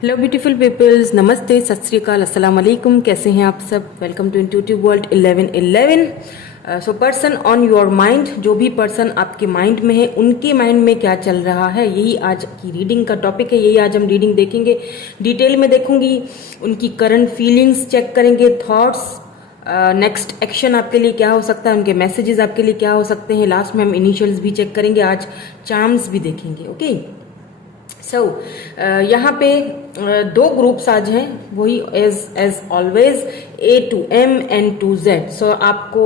Hello beautiful peoples, नमस्ते, सत श्री अकाल, अस्सलाम वालेकुम। कैसे हैं आप सब? Welcome to intuitive world 1111। So person on your mind, जो भी पर्सन आपके माइंड में है उनके माइंड में क्या चल रहा है, यही आज की रीडिंग का टॉपिक है। यही आज हम रीडिंग देखेंगे, डिटेल में देखूंगी। उनकी करंट फीलिंग्स चेक करेंगे, थॉट्स, नेक्स्ट एक्शन आपके लिए क्या हो सकता है, उनके मैसेजेस आपके लिए क्या हो सकते हैं। लास्ट में हम इनिशियल्स भी चेक करेंगे, आज चार्म्स भी देखेंगे। ओके सो यहाँ पे दो ग्रुप्स आज हैं, वही as always A to M and to Z। So आपको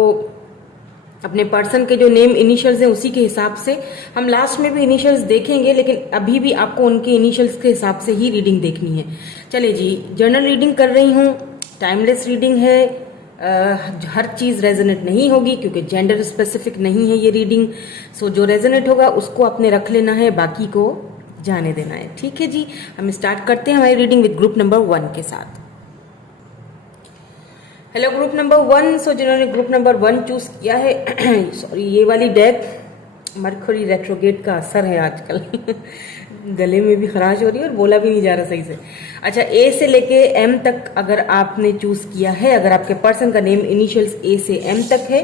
अपने पर्सन के जो नेम इनिशियल्स हैं उसी के हिसाब से, हम लास्ट में भी इनिशियल्स देखेंगे, लेकिन अभी भी आपको उनके इनिशियल्स के हिसाब से ही रीडिंग देखनी है। चलिए जी, जर्नल रीडिंग कर रही हूँ, टाइमलेस रीडिंग है। हर चीज रेजोनेट नहीं होगी क्योंकि जेंडर स्पेसिफिक नहीं है ये रीडिंग। सो जो रेजोनेट होगा उसको आपने रख लेना है, बाकी को जाने देना है। ठीक है जी, हम स्टार्ट करते हैं हमारी रीडिंग विद ग्रुप नंबर 1 के साथ। Hello group number 1। सो जिन्होंने ग्रुप नंबर 1 चूज किया है सॉरी, ये वाली डेक मरकरी रेट्रोगेट का असर है आजकल गले में भी खराश हो रही है और बोला भी नहीं जा रहा सही से। अच्छा, ए से लेके एम तक अगर आपने चूज किया है, अगर आपके पर्सन का नेम इनिशियल्स ए से एम तक है,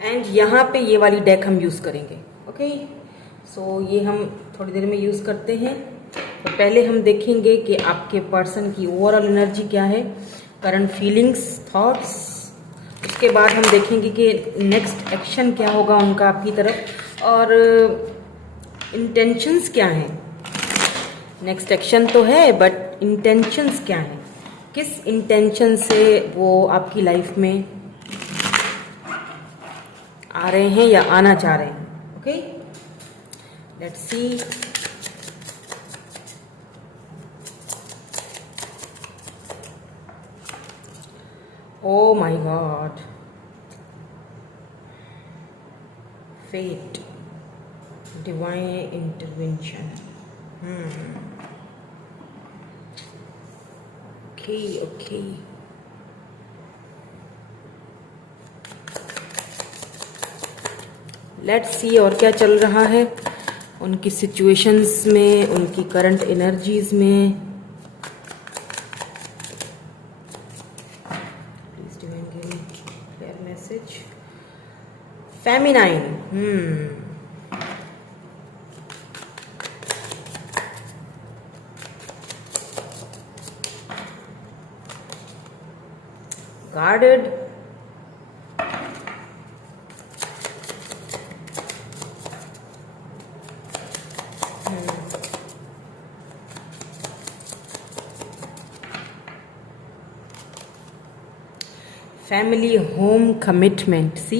एंड यहाँ पे ये वाली डेक हम यूज करेंगे। ओके सो ये हम थोड़ी देर में यूज करते हैं। तो पहले हम देखेंगे कि आपके पर्सन की ओवरऑल एनर्जी क्या है, करंट फीलिंग्स, थॉट्स। उसके बाद हम देखेंगे कि नेक्स्ट एक्शन क्या होगा उनका आपकी तरफ, और इंटेंशंस क्या हैं। नेक्स्ट एक्शन तो है बट इंटेंशंस क्या हैं, किस इंटेंशन से वो आपकी लाइफ में आ रहे हैं या आना चाह रहे हैं। Okay let's see. Oh my God, fate, divine intervention. Okay okay, let's see और क्या चल रहा है उनकी सिचुएशंस में, उनकी करंट एनर्जीज में। Please divine give me clear message. Feminine, guarded, family, home, commitment. See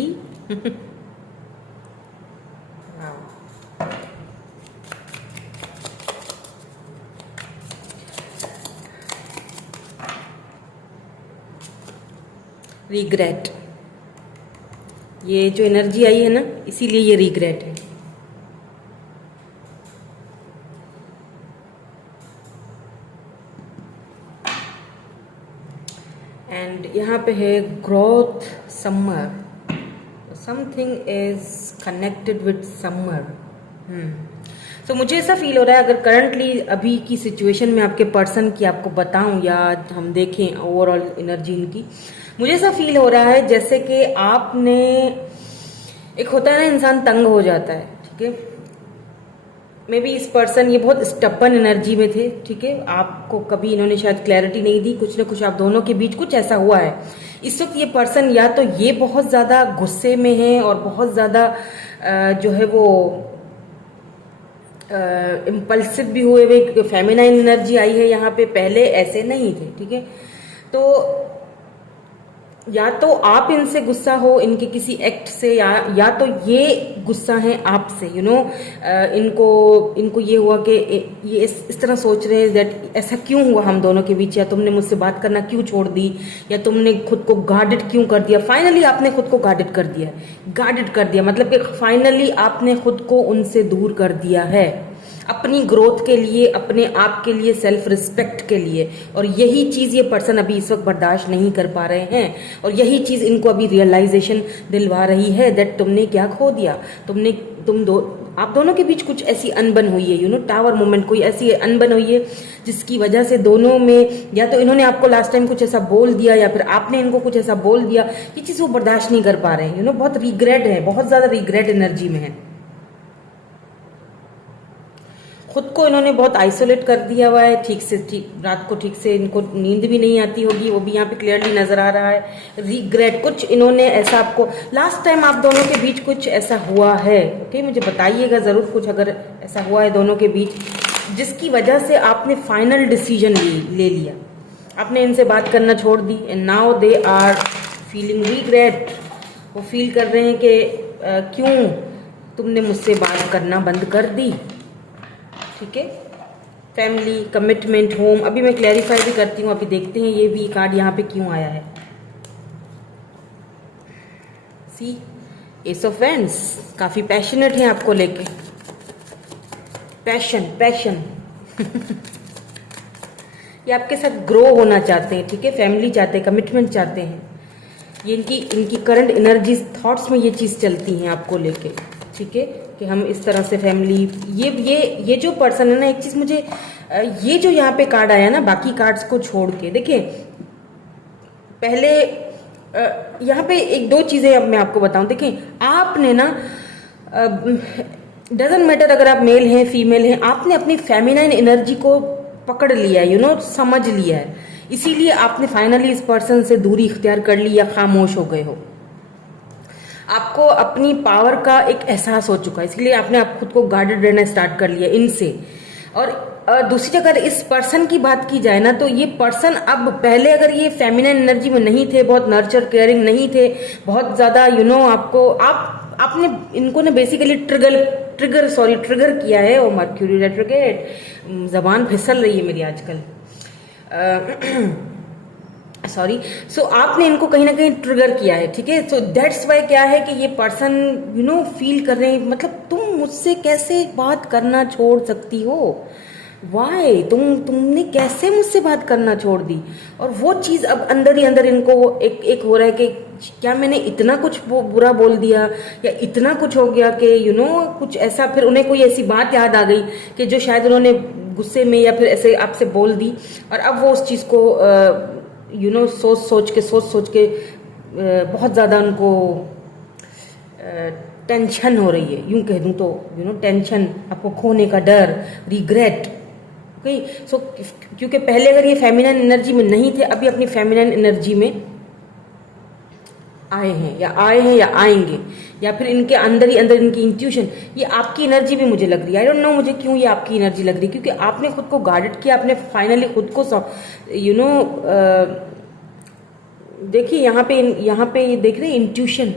regret, ये जो एनर्जी आई है ना, इसीलिए ये रिग्रेट है। एंड यहाँ पे है growth, summer, something is connected with summer. तो मुझे ऐसा फील हो रहा है, अगर करंटली अभी की सिचुएशन में आपके पर्सन की आपको बताऊं या हम देखें ओवरऑल एनर्जी इनकी, मुझे ऐसा फील हो रहा है जैसे कि आपने, एक होता है ना इंसान तंग हो जाता है, ठीक है, मे बी इस पर्सन ये बहुत स्टबन एनर्जी में थे, ठीक है, आपको कभी इन्होंने शायद क्लैरिटी नहीं दी, कुछ ना कुछ आप दोनों के बीच कुछ ऐसा हुआ है। इस वक्त ये पर्सन या तो ये बहुत ज्यादा गुस्से में है और बहुत ज्यादा जो है वो इम्पल्सिव भी हुए हुए, क्योंकि फेमिनाइन एनर्जी आई है यहाँ पे, पहले ऐसे नहीं थे, ठीक है। तो या तो आप इनसे गुस्सा हो इनके किसी एक्ट से, या तो ये गुस्सा है आपसे, इनको ये हुआ कि ये इस तरह सोच रहे हैं दैट ऐसा क्यों हुआ हम दोनों के बीच, या तुमने मुझसे बात करना क्यों छोड़ दी, या तुमने खुद को गार्डेड क्यों कर दिया। फाइनली आपने खुद को गार्डेड कर दिया, मतलब कि फाइनली आपने खुद को उनसे दूर कर दिया है, अपनी ग्रोथ के लिए, अपने आप के लिए, सेल्फ रिस्पेक्ट के लिए। और यही चीज ये पर्सन अभी इस वक्त बर्दाश्त नहीं कर पा रहे हैं, और यही चीज इनको अभी रियलाइजेशन दिलवा रही है दैट तुमने क्या खो दिया, आप दोनों के बीच कुछ ऐसी अनबन हुई है, टावर मोमेंट, कोई ऐसी अनबन हुई है जिसकी वजह से दोनों में, या तो इन्होंने आपको लास्ट टाइम कुछ ऐसा बोल दिया या फिर आपने इनको कुछ ऐसा बोल दिया, ये चीज वो बर्दाश्त नहीं कर पा रहे हैं, बहुत रिग्रेट है, बहुत ज्यादा रिग्रेट एनर्जी में है। खुद को इन्होंने बहुत आइसोलेट कर दिया हुआ है, ठीक रात को ठीक से इनको नींद भी नहीं आती होगी, वो भी यहाँ पे क्लियरली नजर आ रहा है। रिग्रेट, कुछ इन्होंने ऐसा आपको लास्ट टाइम आप दोनों के बीच कुछ ऐसा हुआ है, ओके, मुझे बताइएगा जरूर कुछ अगर ऐसा हुआ है दोनों के बीच जिसकी वजह से आपने फाइनल डिसीजन ले लिया, आपने इनसे बात करना छोड़ दी, and now they are feeling regret. वो फील कर रहे हैं कि क्यों तुमने मुझसे बात करना बंद कर दी। ठीक है, फैमिली, कमिटमेंट, होम, अभी मैं क्लैरिफाई भी करती हूँ, अभी देखते हैं ये भी कार्ड यहाँ पे क्यों आया है। सी, एस ऑफ वैंड्स, काफी पैशनेट हैं आपको लेके, पैशन ये आपके साथ ग्रो होना चाहते हैं, ठीक है, फैमिली चाहते हैं, कमिटमेंट चाहते हैं, ये इनकी करंट एनर्जी थॉट्स में ये चीज चलती हैं आपको लेके, ठीक है, कि हम इस तरह से फैमिली, ये जो पर्सन है ना, एक चीज मुझे ये जो यहाँ पे कार्ड आया ना, बाकी कार्ड्स को छोड़ के देखिए, पहले यहाँ पे एक दो चीजें अब मैं आपको बताऊं। देखिए, आपने ना, डजंट मैटर अगर आप मेल हैं फीमेल हैं, आपने अपनी फेमिनाइन एनर्जी को पकड़ लिया है, समझ लिया है, इसीलिए आपने फाइनली इस पर्सन से दूरी इख्तियार कर ली या खामोश हो गए हो। आपको अपनी पावर का एक एहसास हो चुका है, इसलिए आपने आप खुद को गार्डेड रहना स्टार्ट कर लिया इनसे। और दूसरी अगर इस पर्सन की बात की जाए ना, तो ये पर्सन अब, पहले अगर ये फेमिनिन एनर्जी में नहीं थे, बहुत नर्चर केयरिंग नहीं थे, बहुत ज्यादा आपने इनको ना बेसिकली ट्रिगर किया है। ओ मर्क्यूरी रेट्रोग्रेड, जबान फिसल रही है मेरी आजकल, सॉरी। सो आपने इनको कहीं ना कहीं ट्रिगर किया है, ठीक है। सो दैट्स वाई क्या है कि ये पर्सन फील कर रहे हैं, मतलब तुम मुझसे कैसे बात करना छोड़ सकती हो, वाई तुमने कैसे मुझसे बात करना छोड़ दी। और वो चीज अब अंदर ही अंदर इनको एक हो रहा है कि क्या मैंने इतना कुछ बुरा बोल दिया, या इतना कुछ हो गया कि कुछ ऐसा, फिर उन्हें कोई ऐसी बात याद आ गई कि जो शायद उन्होंने गुस्से में या फिर ऐसे आपसे बोल दी, और अब वो उस चीज को सोच सोच के बहुत ज्यादा उनको टेंशन हो रही है, यूं कह दूं तो टेंशन, आपको खोने का डर, रिग्रेट। ओके, सो क्योंकि पहले अगर ये फेमिनिन एनर्जी में नहीं थे, अभी अपनी फेमिनिन एनर्जी में आए हैं या आएंगे, या फिर इनके अंदर ही अंदर इनकी इंट्यूशन, ये आपकी एनर्जी भी मुझे लग रही है। आई डोंट नो मुझे क्यों ये आपकी एनर्जी लग रही है, क्योंकि आपने खुद को गार्डेड किया, आपने फाइनली खुद को देखिए यहाँ पे ये देख रहे हैं इंट्यूशन,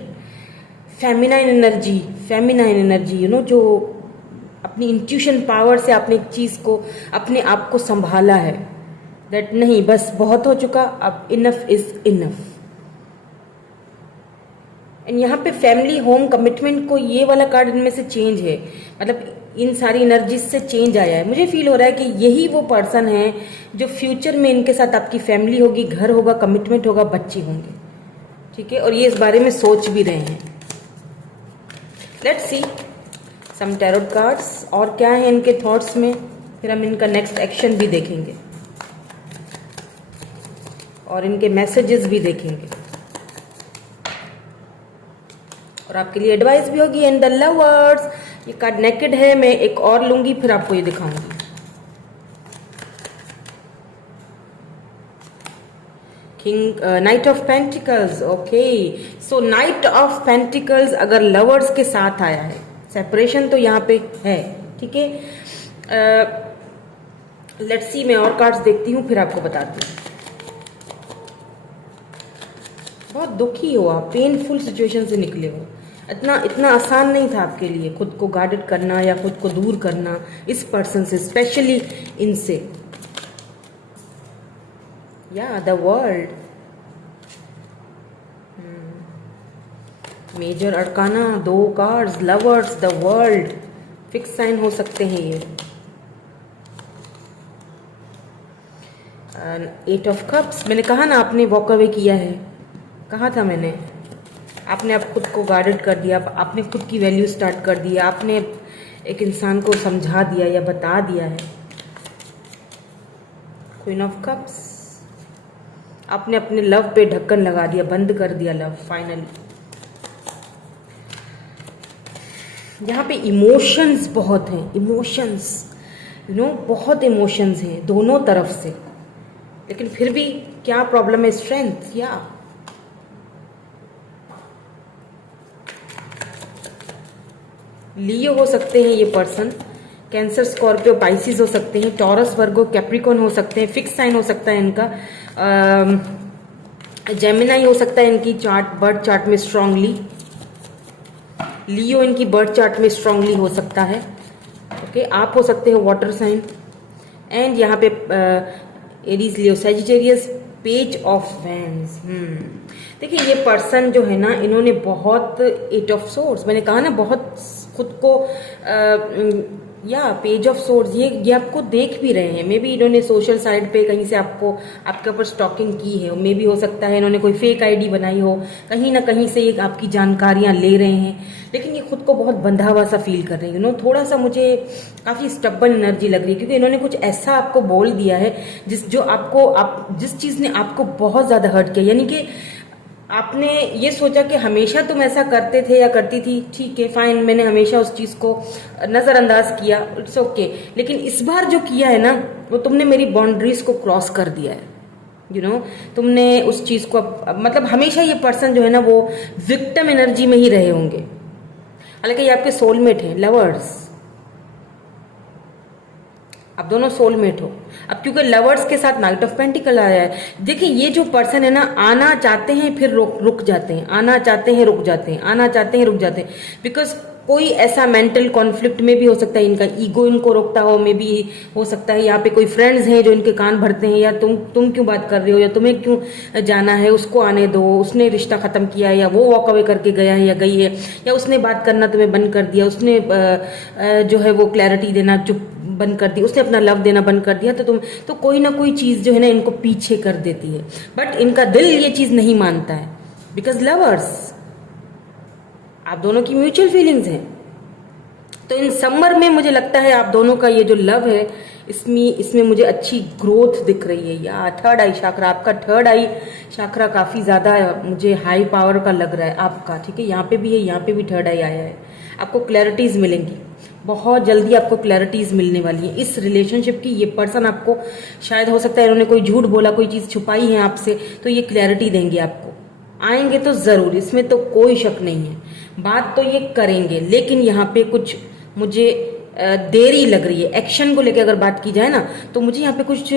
फेमिनाइन एनर्जी, जो अपनी इंट्यूशन पावर से आपने एक चीज को, अपने आप को संभाला है, दैट नहीं बस बहुत हो चुका, अब इनफ इज इनफ। एंड यहाँ पे फैमिली, होम, कमिटमेंट को, ये वाला कार्ड इनमें से चेंज है, मतलब इन सारी एनर्जी से चेंज आया है। मुझे फील हो रहा है कि यही वो पर्सन है जो फ्यूचर में इनके साथ आपकी फैमिली होगी, घर होगा, कमिटमेंट होगा, बच्चे होंगे, ठीक है, और ये इस बारे में सोच भी रहे हैं। Let's see some tarot cards, और क्या है इनके थॉट्स में, फिर हम इनका नेक्स्ट एक्शन भी देखेंगे और इनके मैसेजेस भी देखेंगे, और आपके लिए एडवाइस भी होगी। एंड द लवर्स, ये कार्ड नेकेड है, मैं एक और लूंगी फिर आपको ये दिखाऊंगी। King, night of pentacles, okay. So night of pentacles अगर लवर्स के साथ आया है, सेपरेशन तो यहाँ पे है, ठीक है। लेट्स सी, मैं और कार्ड्स देखती हूँ फिर आपको बताती हूँ। बहुत दुखी हो आप, पेनफुल सिचुएशन से निकले हो, इतना आसान नहीं था आपके लिए खुद को गार्डेड करना या खुद को दूर करना इस पर्सन से, स्पेशली इनसे। या the world, major arcana, 2 cards, lovers, the world, fix sign हो सकते हैं ये। 8 ऑफ कप्स, मैंने कहा ना आपने वॉक अवे किया है, कहा था मैंने, आपने आप खुद को गार्डेड कर दिया, आपने खुद की वैल्यू स्टार्ट कर दिया, आपने एक इंसान को समझा दिया या बता दिया है। क्वीन ऑफ कप्स, आपने अपने लव पे ढक्कन लगा दिया, बंद कर दिया लव फाइनली। यहाँ पे इमोशंस बहुत हैं, इमोशंस बहुत इमोशंस हैं दोनों तरफ से, लेकिन फिर भी क्या प्रॉब्लम है? स्ट्रेंथ। या लियो हो सकते हैं ये पर्सन, कैंसर, स्कॉर्पियो, पाइसिस हो सकते हैं, टॉरस, वर्गो, कैप्रिकॉन हो सकते हैं, फिक्स साइन हो सकता है इनका, जेमिनाई हो सकता है इनकी चार्ट, बर्थ चार्ट में स्ट्रांगली, लियो इनकी बर्थ चार्ट में स्ट्रांगली हो सकता है। ओके, आप हो सकते हैं वाटर साइन, एंड यहाँ पे Aries, Leo, Sagittarius, page of wands. देखिए ये पर्सन जो है ना, इन्होंने बहुत 8 ऑफ सोर्ड्स, मैंने कहा ना, बहुत खुद को या पेज ऑफ सोर्ड्स, ये आपको देख भी रहे हैं। मे बी इन्होंने सोशल साइट पे कहीं से आपके ऊपर स्टॉकिंग की है, मे बी हो सकता है इन्होंने कोई फेक आईडी बनाई हो, कहीं ना कहीं से ये आपकी जानकारियां ले रहे हैं, लेकिन ये खुद को बहुत बंधा हुआ सा फील कर रहे हैं। थोड़ा सा मुझे काफी स्टबन एनर्जी लग रही है, क्योंकि इन्होंने कुछ ऐसा आपको बोल दिया है जिस चीज ने आपको बहुत ज्यादा हर्ट किया, यानी कि आपने ये सोचा कि हमेशा तुम ऐसा करते थे या करती थी, ठीक है फाइन, मैंने हमेशा उस चीज को नजरअंदाज किया, इट्स ओके, लेकिन इस बार जो किया है ना, वो तुमने मेरी बाउंड्रीज को क्रॉस कर दिया है। तुमने उस चीज को मतलब हमेशा ये पर्सन जो है ना, वो विक्टिम एनर्जी में ही रहे होंगे, हालांकि ये आपके सोलमेट हैं, लवर्स, आप दोनों सोलमेट हो। अब क्योंकि लवर्स के साथ नाइट ऑफ पेंटिकल आया है, देखिए ये जो पर्सन है ना, आना चाहते हैं फिर रुक जाते हैं, आना चाहते हैं रुक जाते हैं, आना चाहते हैं रुक जाते हैं, बिकॉज कोई ऐसा मेंटल कॉन्फ्लिक्ट में भी हो सकता है, इनका ईगो इनको रोकता हो, मे भी हो सकता है यहाँ पे कोई फ्रेंड्स हैं जो इनके कान भरते हैं, या तुम क्यों बात कर रहे हो, या तुम्हें क्यों जाना है, उसको आने दो, उसने रिश्ता खत्म किया है, या वो वॉक अवे करके गया है या गई है, या उसने बात करना तुम्हें बंद कर दिया, उसने जो है वो क्लैरिटी देना चुप बंद कर दी, उसने अपना लव देना बंद कर दिया, तो कोई ना कोई चीज जो है ना इनको पीछे कर देती है, बट इनका दिल ये चीज नहीं मानता है, बिकॉज लवर्स, आप दोनों की म्यूचुअल फीलिंग्स हैं। तो इन समर में मुझे लगता है आप दोनों का ये जो लव है, इसमें मुझे अच्छी ग्रोथ दिख रही है। या थर्ड आई शाक्रा, आपका थर्ड आई शाक्रा काफी ज्यादा मुझे हाई पावर का लग रहा है आपका, ठीक है, यहाँ पे भी है, यहाँ पे भी थर्ड आई आया है। आपको क्लैरिटीज मिलेंगी, बहुत जल्दी आपको क्लैरिटीज मिलने वाली है इस रिलेशनशिप की। ये पर्सन आपको शायद हो सकता है इन्होंने कोई झूठ बोला, कोई चीज छुपाई है आपसे, तो ये क्लैरिटी देंगे आपको, आएंगे तो जरूर, इसमें तो कोई शक नहीं है, बात तो ये करेंगे, लेकिन यहाँ पे कुछ मुझे देरी लग रही है। एक्शन को लेकर अगर बात की जाए ना, तो मुझे यहाँ पे कुछ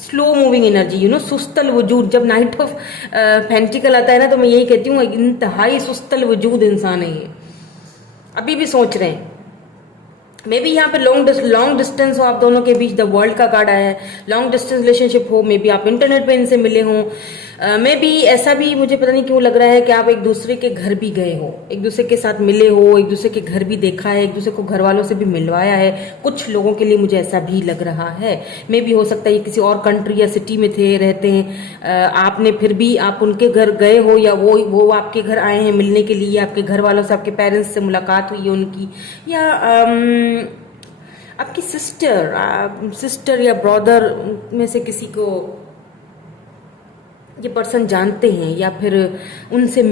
स्लो मूविंग एनर्जी, सुस्तल वजूद, जब नाइट ऑफ पेंटिकल आता है ना, तो मैं यही कहती हूँ इंतहाई सुस्तल वजूद इंसान है ये, अभी भी सोच रहे हैं। मे बी यहाँ पे लॉन्ग डिस्टेंस हो आप दोनों के बीच, द वर्ल्ड का कार्ड आया है, लॉन्ग डिस्टेंस रिलेशनशिप हो, मे बी आप इंटरनेट पे इनसे मिले हों, मे बी ऐसा भी मुझे पता नहीं क्यों लग रहा है कि आप एक दूसरे के घर भी गए हो, एक दूसरे के साथ मिले हो, एक दूसरे के घर भी देखा है, एक दूसरे को घर वालों से भी मिलवाया है, कुछ लोगों के लिए मुझे ऐसा भी लग रहा है। मे बी हो सकता है ये किसी और कंट्री या सिटी में रहते हैं, आपने फिर भी आप उनके घर गए हो, या वो आपके घर आए हैं मिलने के लिए, आपके घर वालों से, आपके पेरेंट्स से मुलाकात हुई है उनकी, या आपकी सिस्टर या ब्रदर में से किसी को ये पर्सन जानते हैं, या फिर उनसे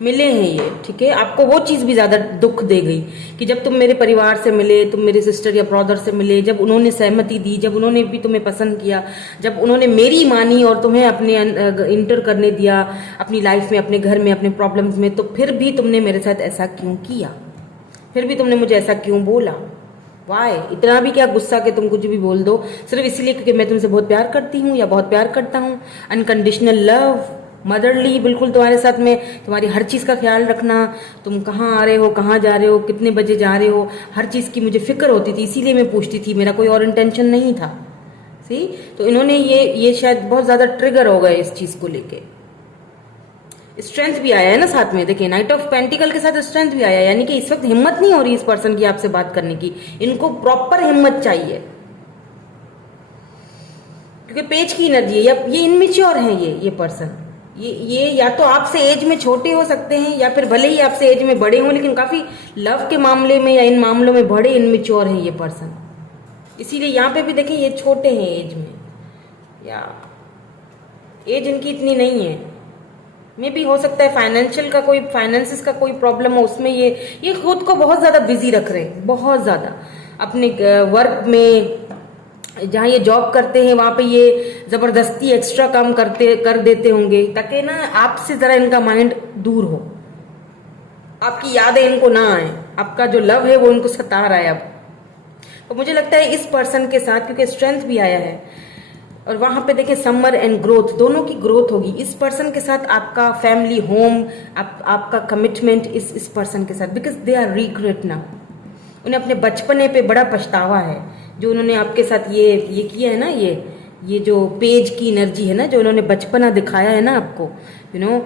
मिले हैं ये, ठीक है। आपको वो चीज भी ज्यादा दुख दे गई कि जब तुम मेरे परिवार से मिले, तुम मेरे सिस्टर या ब्रदर से मिले, जब उन्होंने सहमति दी, जब उन्होंने भी तुम्हें पसंद किया, जब उन्होंने मेरी मानी और तुम्हें अपने इंटर करने दिया अपनी लाइफ में, अपने घर में, अपने प्रॉब्लम्स में, तो फिर भी तुमने मेरे साथ ऐसा क्यों किया, फिर भी तुमने मुझे ऐसा क्यों बोला, वाई, इतना भी क्या गुस्सा कि तुम कुछ भी बोल दो सिर्फ इसलिए क्योंकि मैं तुमसे बहुत प्यार करती हूँ या बहुत प्यार करता हूँ। अनकंडीशनल लव, मदरली, बिल्कुल तुम्हारे साथ में, तुम्हारी हर चीज का ख्याल रखना, तुम कहाँ आ रहे हो, कहाँ जा रहे हो, कितने बजे जा रहे हो, हर चीज की मुझे फिक्र होती थी, इसीलिए मैं पूछती थी, मेरा कोई और इंटेंशन नहीं था। सी, तो इन्होंने ये शायद बहुत ज्यादा ट्रिगर हो गए इस चीज को लेके। स्ट्रेंथ भी आया है ना साथ में, देखिए नाइट ऑफ पेंटिकल के साथ स्ट्रेंथ भी आया है, यानी कि इस वक्त हिम्मत नहीं हो रही इस पर्सन की आपसे बात करने की, इनको प्रॉपर हिम्मत चाहिए, क्योंकि पेज की एनर्जी है, ये इनमेच्योर है, ये पर्सन, ये या तो आपसे एज में छोटे हो सकते हैं या फिर भले ही आपसे एज में बड़े हों, लेकिन काफी लव के मामले में या इन मामलों में बड़े इनमेच्योर है ये पर्सन। इसीलिए यहाँ पे भी देखें ये छोटे हैं एज में, या एज इनकी इतनी नहीं है। मे भी हो सकता है फाइनेंशियल का कोई, फाइनेंसिस का कोई प्रॉब्लम हो, उसमें ये खुद को बहुत ज्यादा बिजी रख रहे हैं, बहुत ज्यादा अपने वर्क में। जहाँ ये जॉब करते हैं वहां पे ये जबरदस्ती एक्स्ट्रा काम कर देते होंगे ताकि ना आपसे जरा इनका माइंड दूर हो, आपकी यादें इनको ना आए, आपका जो लव है वो इनको सता रहा है अब। तो मुझे लगता है इस पर्सन के साथ, क्योंकि स्ट्रेंथ भी आया है और वहां पे देखें समर एंड ग्रोथ, दोनों की ग्रोथ होगी इस पर्सन के साथ। आपका फैमिली होम, आपका कमिटमेंट इस पर्सन के साथ, बिकॉज दे आर रिग्रेट ना। उन्हें अपने बचपने पे बड़ा पछतावा है जो उन्होंने आपके साथ ये किया है ना, ये जो पेज की एनर्जी है ना, जो उन्होंने बचपना दिखाया है ना आपको, यू नो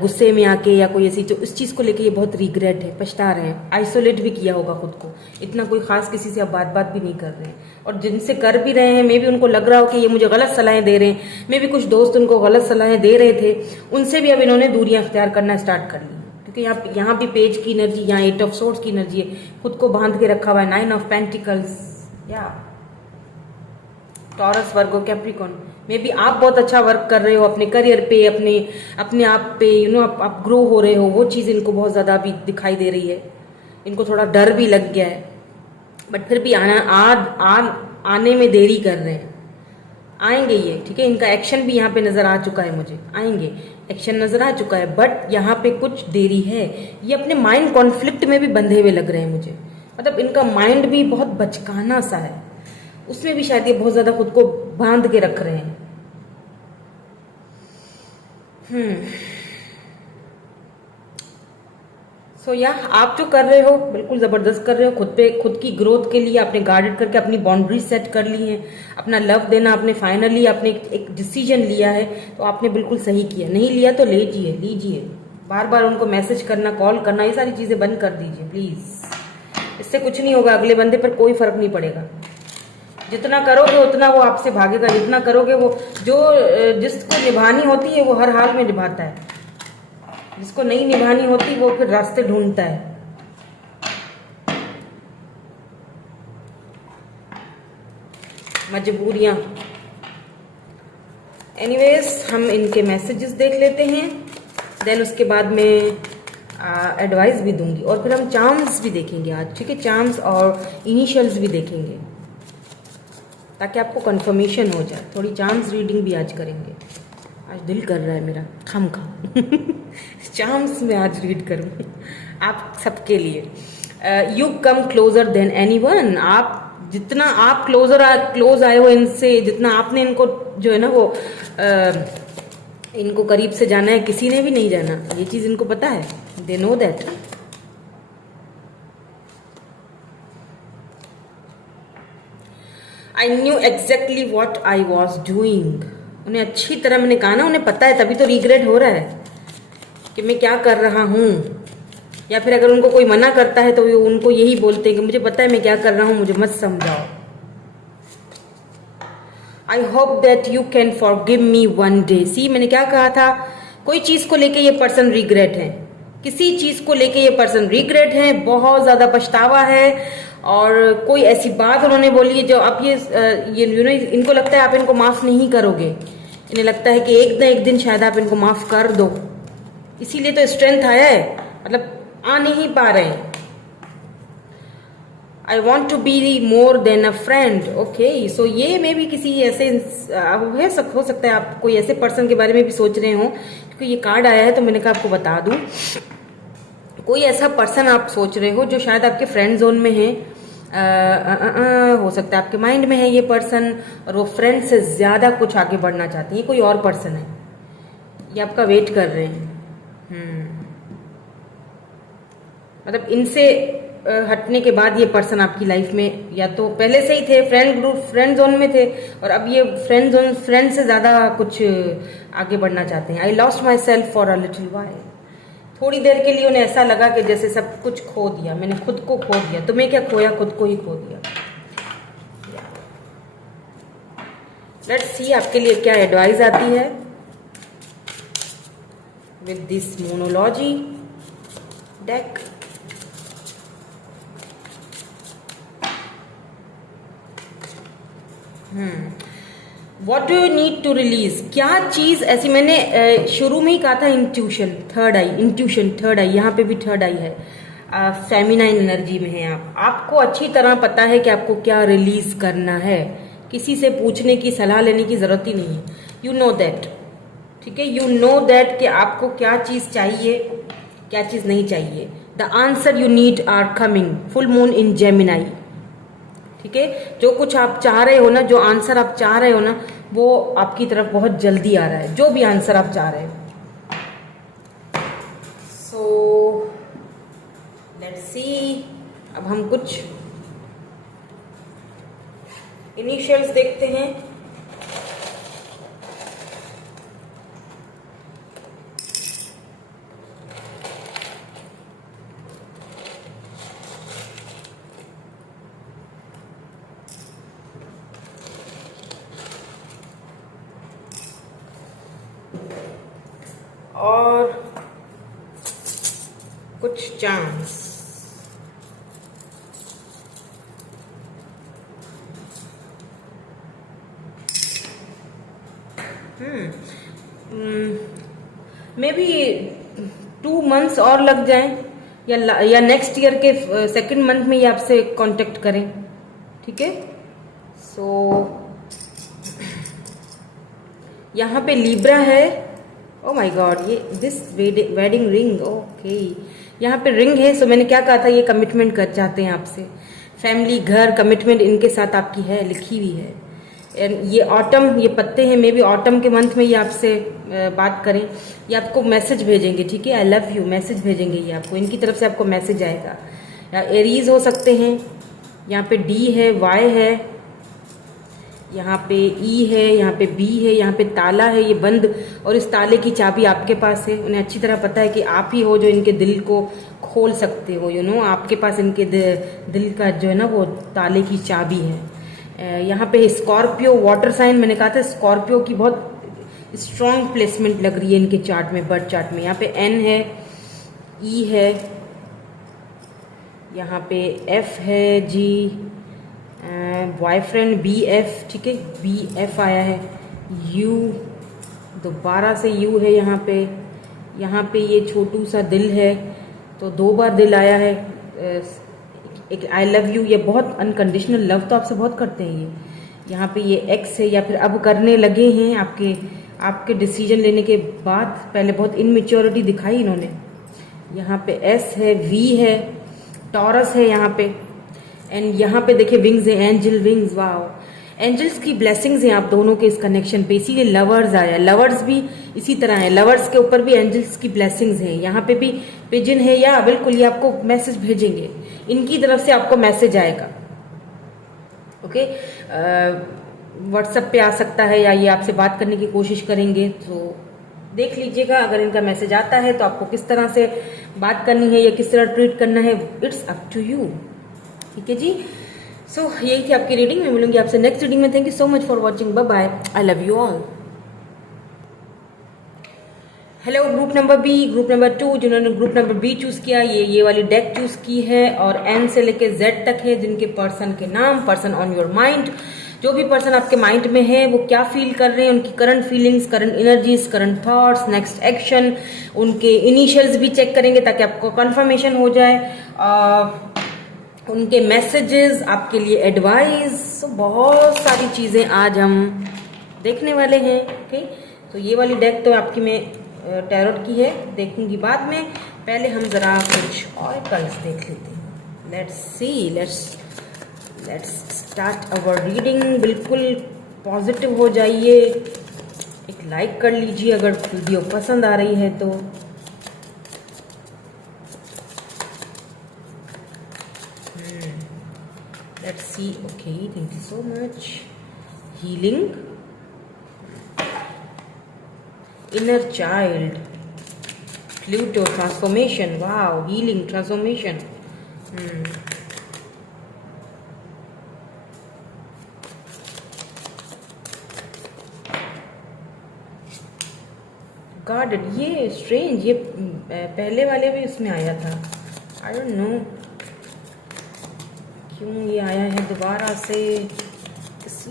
गुस्से में आके या कोई ऐसी, जो उस चीज को लेके ये बहुत रिग्रेट है, पछता रहे हैं। आइसोलेट भी किया होगा खुद को, इतना कोई खास किसी से अब बात भी नहीं कर रहे हैं, और जिनसे कर भी रहे हैं मे भी उनको लग रहा हो कि ये मुझे गलत सलाहें दे रहे हैं। मे भी कुछ दोस्त उनको गलत सलाहें दे रहे थे, उनसे भी अब इन्होंने दूरियां अख्तियार करना स्टार्ट कर ली, क्योंकि यहाँ भी पेज की एनर्जी, यहाँ 8 ऑफ सोर्ड्स की एनर्जी है, खुद को बांध के रखा हुआ है। 9 ऑफ पेंटिकल्स, या Taurus, Virgo, Capricorn. May be आप बहुत अच्छा वर्क कर रहे हो अपने करियर पे, अपने आप पे, यू नो आप ग्रो हो रहे हो, वो चीज इनको बहुत ज्यादा अभी दिखाई दे रही है। इनको थोड़ा डर भी लग गया है, बट फिर भी आने में देरी कर रहे हैं। आएंगे ये, ठीक है। इनका एक्शन भी यहाँ पे नजर आ चुका है, मुझे आएंगे, एक्शन नजर आ चुका है, बट यहाँ पे कुछ देरी है। ये अपने माइंड कॉन्फ्लिक्ट में भी बंधे हुए लग रहे हैं मुझे, मतलब इनका माइंड भी बहुत बचकाना सा है, उसमें भी शायद ये बहुत ज्यादा खुद को बांध के रख रहे हैं। सो या आप जो कर रहे हो बिल्कुल जबरदस्त कर रहे हो, खुद की ग्रोथ के लिए आपने गार्डेड करके अपनी बाउंड्रीज सेट कर ली है, अपना लव देना आपने फाइनली आपने एक डिसीजन लिया है, तो आपने बिल्कुल सही किया। नहीं लिया तो लीजिए। बार बार उनको मैसेज करना, कॉल करना, ये सारी चीजें बंद कर दीजिए प्लीज। इससे कुछ नहीं होगा, अगले बंदे पर कोई फर्क नहीं पड़ेगा। जितना करोगे उतना वो आपसे भागेगा, जितना करोगे वो, जिसको निभानी होती है वो हर हाल में निभाता है, जिसको नहीं निभानी होती वो फिर रास्ते ढूंढता है। मजबूरियां। एनीवेज, हम इनके मैसेजेस देख लेते हैं, देन उसके बाद में एडवाइस भी दूंगी, और फिर हम चार्म्स भी देखेंगे आज, ठीक है। चार्म्स और इनिशियल्स भी देखेंगे ताकि आपको कंफर्मेशन हो जाए। थोड़ी चार्म्स रीडिंग भी आज करेंगे, आज दिल कर रहा है मेरा खामखा चार्म्स में आज रीड करूँ आप सबके लिए। You come closer than anyone. आप जितना आप क्लोज आए हो इनसे, जितना आपने इनको जो है ना वो इनको करीब से जाना है, किसी ने भी नहीं जाना, ये चीज इनको पता है, they know that. I knew exactly what I was doing. उन्हें अच्छी तरह, मैंने कहा ना, उन्हें पता है, तभी तो रिग्रेट हो रहा है कि मैं क्या कर रहा हूं। या फिर अगर उनको कोई मना करता है तो उनको यही बोलते हैं कि मुझे पता है मैं क्या कर रहा हूं, मुझे मत समझाओ। I hope that you can forgive me one day. See, मैंने क्या कहा था, कोई चीज को लेके ये पर्सन रिग्रेट है, किसी चीज को लेके ये पर्सन रिग्रेट है, बहुत ज्यादा पछतावा है, और कोई ऐसी बात उन्होंने बोली है जो आप ये यू नो इनको लगता है आप इनको माफ नहीं करोगे। इन्हें लगता है कि एक न एक दिन शायद आप इनको माफ कर दो, इसीलिए तो स्ट्रेंथ आया है, मतलब आ नहीं पा रहे हैं। I want to be more than a friend. Okay, so ये में भी किसी ऐसे हो सकता है आप कोई ऐसे पर्सन के बारे में भी सोच रहे हो, क्योंकि ये कार्ड आया है तो मैंने कहा आपको बता दूं। कोई ऐसा पर्सन आप सोच रहे हो जो शायद आपके फ्रेंड जोन में है, हो सकता है आपके माइंड में है ये पर्सन, और वो फ्रेंड से ज्यादा कुछ आगे बढ़ना चाहते हैं। ये कोई और पर्सन है, ये आपका वेट कर रहे हैं। मतलब इनसे हटने के बाद ये पर्सन आपकी लाइफ में या तो पहले से ही थे, फ्रेंड जोन में थे, और अब ये फ्रेंड से ज्यादा कुछ आगे बढ़ना चाहते हैं। I lost my self for a little while. थोड़ी देर के लिए उन्हें ऐसा लगा कि जैसे सब कुछ खो दिया, मैंने खुद को खो दिया। तुम्हें क्या खोया, खुद को ही खो दिया। लेट्स सी आपके लिए क्या एडवाइस आती है। with this Monology deck. What do you need to release? क्या चीज ऐसी, मैंने शुरू में ही कहा था इंट्यूशन, थर्ड आई, इंट्यूशन थर्ड आई, यहाँ पे भी थर्ड आई है। फेमिनाइन एनर्जी में है आप, आपको अच्छी तरह पता है कि आपको क्या रिलीज करना है, किसी से पूछने की, सलाह लेने की जरूरत ही नहीं है। यू नो दैट, ठीक है, यू नो दैट कि आपको क्या चीज चाहिए, क्या चीज नहीं चाहिए। The answer you need are coming, full moon in Gemini, ठीक है। जो कुछ आप चाह रहे हो ना, जो आंसर आप चाह रहे हो ना, वो आपकी तरफ बहुत जल्दी आ रहा है, जो भी आंसर आप चाह रहे हो। सो लेट्स सी, अब हम कुछ इनिशियल्स देखते हैं। और कुछ चांस, मे बी 2 months और लग जाएं, या नेक्स्ट ईयर के सेकंड मंथ में ये आपसे कांटेक्ट करें, ठीक है। सो यहाँ पे लिब्रा है। ओ माय गॉड, ये दिस वेडिंग रिंग, ओके, यहाँ पे रिंग है। सो मैंने क्या कहा था, ये कमिटमेंट कर चाहते हैं आपसे, फैमिली, घर, कमिटमेंट इनके साथ आपकी है, लिखी हुई है। ये ऑटम, ये पत्ते हैं, मे बी ऑटम के मंथ में ये आपसे बात करें, ये आपको मैसेज भेजेंगे, ठीक है, आई लव यू मैसेज भेजेंगे ये आपको, इनकी तरफ से आपको मैसेज आएगा। या एरीज हो सकते हैं, यहाँ पे डी है, वाई है, यहाँ पे ई है, यहाँ पे बी है, यहाँ पे ताला है, ये बंद, और इस ताले की चाबी आपके पास है। उन्हें अच्छी तरह पता है कि आप ही हो जो इनके दिल को खोल सकते हो, यू नो, आपके पास इनके दिल का जो है ना वो ताले की चाबी है। यहाँ पे स्कॉर्पियो, वाटर साइन, मैंने कहा था स्कॉर्पियो की बहुत स्ट्रॉन्ग प्लेसमेंट लग रही है इनके चार्ट में, बर्थ चार्ट में। यहाँ पे एन है, ई है, यहाँ पे एफ है, जी, बॉयफ्रेंड बी एफ, ठीक है, बी एफ आया है, यू, दोबारा से यू है यहाँ पे ये छोटू सा दिल है, तो 2 बार दिल आया है। एक आई लव यू, ये बहुत अनकंडीशनल लव तो आपसे बहुत करते हैं ये। यहाँ पे ये एक्स है, या फिर अब करने लगे हैं, आपके डिसीजन लेने के बाद, पहले बहुत इनमेच्योरिटी दिखाई इन्होंने। यहाँ पे एस है, वी है, टॉरस है यहाँ पे, एंड यहाँ पे देखिए विंग्स है, एंजल विंग्स, वाओ, एंजल्स की ब्लेसिंग्स हैं आप दोनों के इस कनेक्शन पे। इसीलिए लवर्स आया, लवर्स भी इसी तरह है, लवर्स के ऊपर भी एंजल्स की ब्लेसिंग्स हैं। यहाँ पे भी पिजन है, या बिल्कुल ये आपको मैसेज भेजेंगे, इनकी तरफ से आपको मैसेज आएगा, ओके। व्हाट्सएप पे आ सकता है, या ये आपसे बात करने की कोशिश करेंगे, तो देख लीजिएगा। अगर इनका मैसेज आता है तो आपको किस तरह से बात करनी है या किस तरह ट्रीट करना है, इट्स अप टू यू, ठीक है जी। सो यही थी आपकी रीडिंग, मैं मिलूंगी आपसे नेक्स्ट रीडिंग में। Thank you so much for watching, bye bye, I love you all. Hello group number B, group number 2, जिन्होंने ग्रुप नंबर बी चूज किया, ये वाली डेक चूज की है, और एन से लेके जेड तक है, जिनके पर्सन के नाम, पर्सन ऑन योर माइंड, जो भी पर्सन आपके माइंड में है वो क्या फील कर रहे हैं, उनकी current feelings, current energies, current thoughts, next action, उनके इनिशियल्स भी चेक करेंगे ताकि आपको कंफर्मेशन हो जाए, उनके मैसेजेस, आपके लिए एडवाइस, बहुत सारी चीजें आज हम देखने वाले हैं, ओके। तो ये वाली डेक तो आपकी मैं टैरोट की है, देखूंगी बाद में, पहले हम जरा कुछ ऑरेकल्स देख लेते हैं। Let's C, let's start our reading. बिल्कुल पॉजिटिव हो जाइए, एक लाइक कर लीजिए अगर वीडियो पसंद आ रही है तो। Let's see. Okay, thank you so much. Healing, inner child, Pluto, transformation. Wow, healing, transformation. Guarded, ये स्ट्रेंज, ये पहले वाले भी उसमें आया था, आई डोंट नो क्यों ये आया है दोबारा से।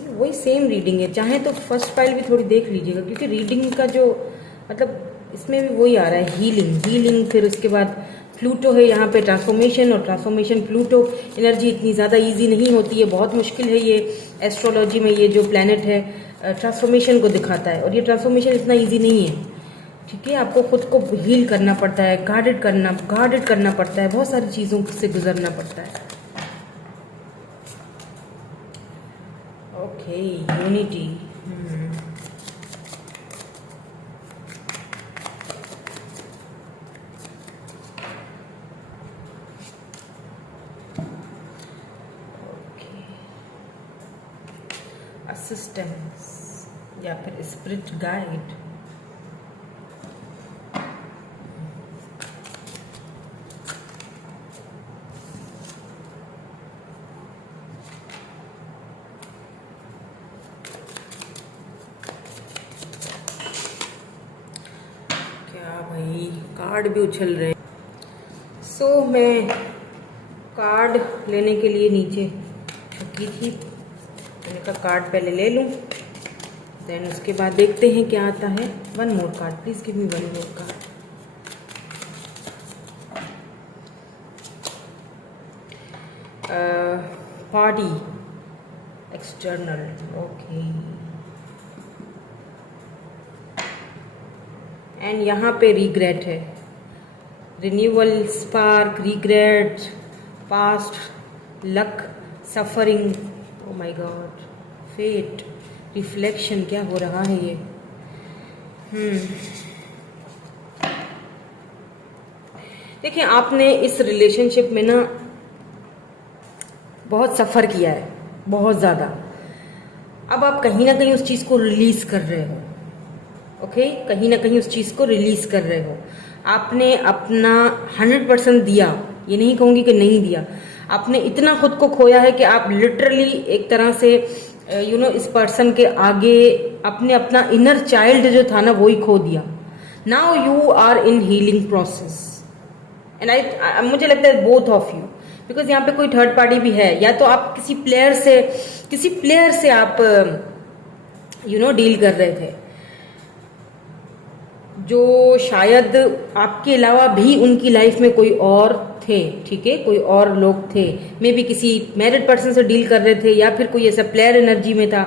वही सेम रीडिंग है, चाहे तो फर्स्ट फाइल भी थोड़ी देख लीजिएगा, क्योंकि रीडिंग का जो मतलब इसमें भी वही आ रहा है, हीलिंग, फिर उसके बाद प्लूटो है यहाँ पे, ट्रांसफॉर्मेशन, और ट्रांसफॉर्मेशन प्लूटो एनर्जी इतनी ज़्यादा इजी नहीं होती है, बहुत मुश्किल है ये एस्ट्रोलॉजी में। ये जो प्लैनेट है ट्रांसफॉर्मेशन को दिखाता है, और ये ट्रांसफॉर्मेशन इतना ईजी नहीं है, ठीक है। आपको खुद को हील करना पड़ता है, गार्डेड करना पड़ता है, बहुत सारी चीज़ों से गुजरना पड़ता है। ओके, यूनिटी, असिस्टेंस या फिर स्पिरिट गाइड। क्या भाई, कार्ड भी उछल रहे हैं। सो मैं कार्ड लेने के लिए नीचे झुकी थी, मैंने कहा कार्ड पहले ले लूं, देन उसके बाद देखते हैं क्या आता है। One more card please, give me one more card. Party external, okay, and यहाँ पे रिग्रेट है, renewal, spark, regret, past, luck, suffering, oh my God, fate, reflection, क्या हो रहा है ये। देखिए, आपने इस रिलेशनशिप में ना बहुत सफ़र किया है, बहुत ज़्यादा। अब आप कहीं ना कहीं उस चीज़ को रिलीज़ कर रहे हो, ओके, कहीं ना कहीं उस चीज़ को रिलीज़ कर रहे हो। आपने अपना 100% दिया, ये नहीं कहूँगी कि नहीं दिया, आपने इतना खुद को खोया है कि आप लिटरली एक तरह से इस पर्सन के आगे आपने अपना इनर चाइल्ड जो था ना, वो ही खो दिया। Now you are in healing process, and मुझे लगता है बोथ ऑफ यू, बिकॉज यहाँ पे कोई थर्ड पार्टी भी है, या तो आप किसी प्लेयर से आप डील कर रहे थे, जो शायद आपके अलावा भी उनकी लाइफ में कोई और थे, ठीक है, कोई और लोग थे, मे बी किसी मैरिड पर्सन से डील कर रहे थे, या फिर कोई ऐसा प्लेयर एनर्जी में था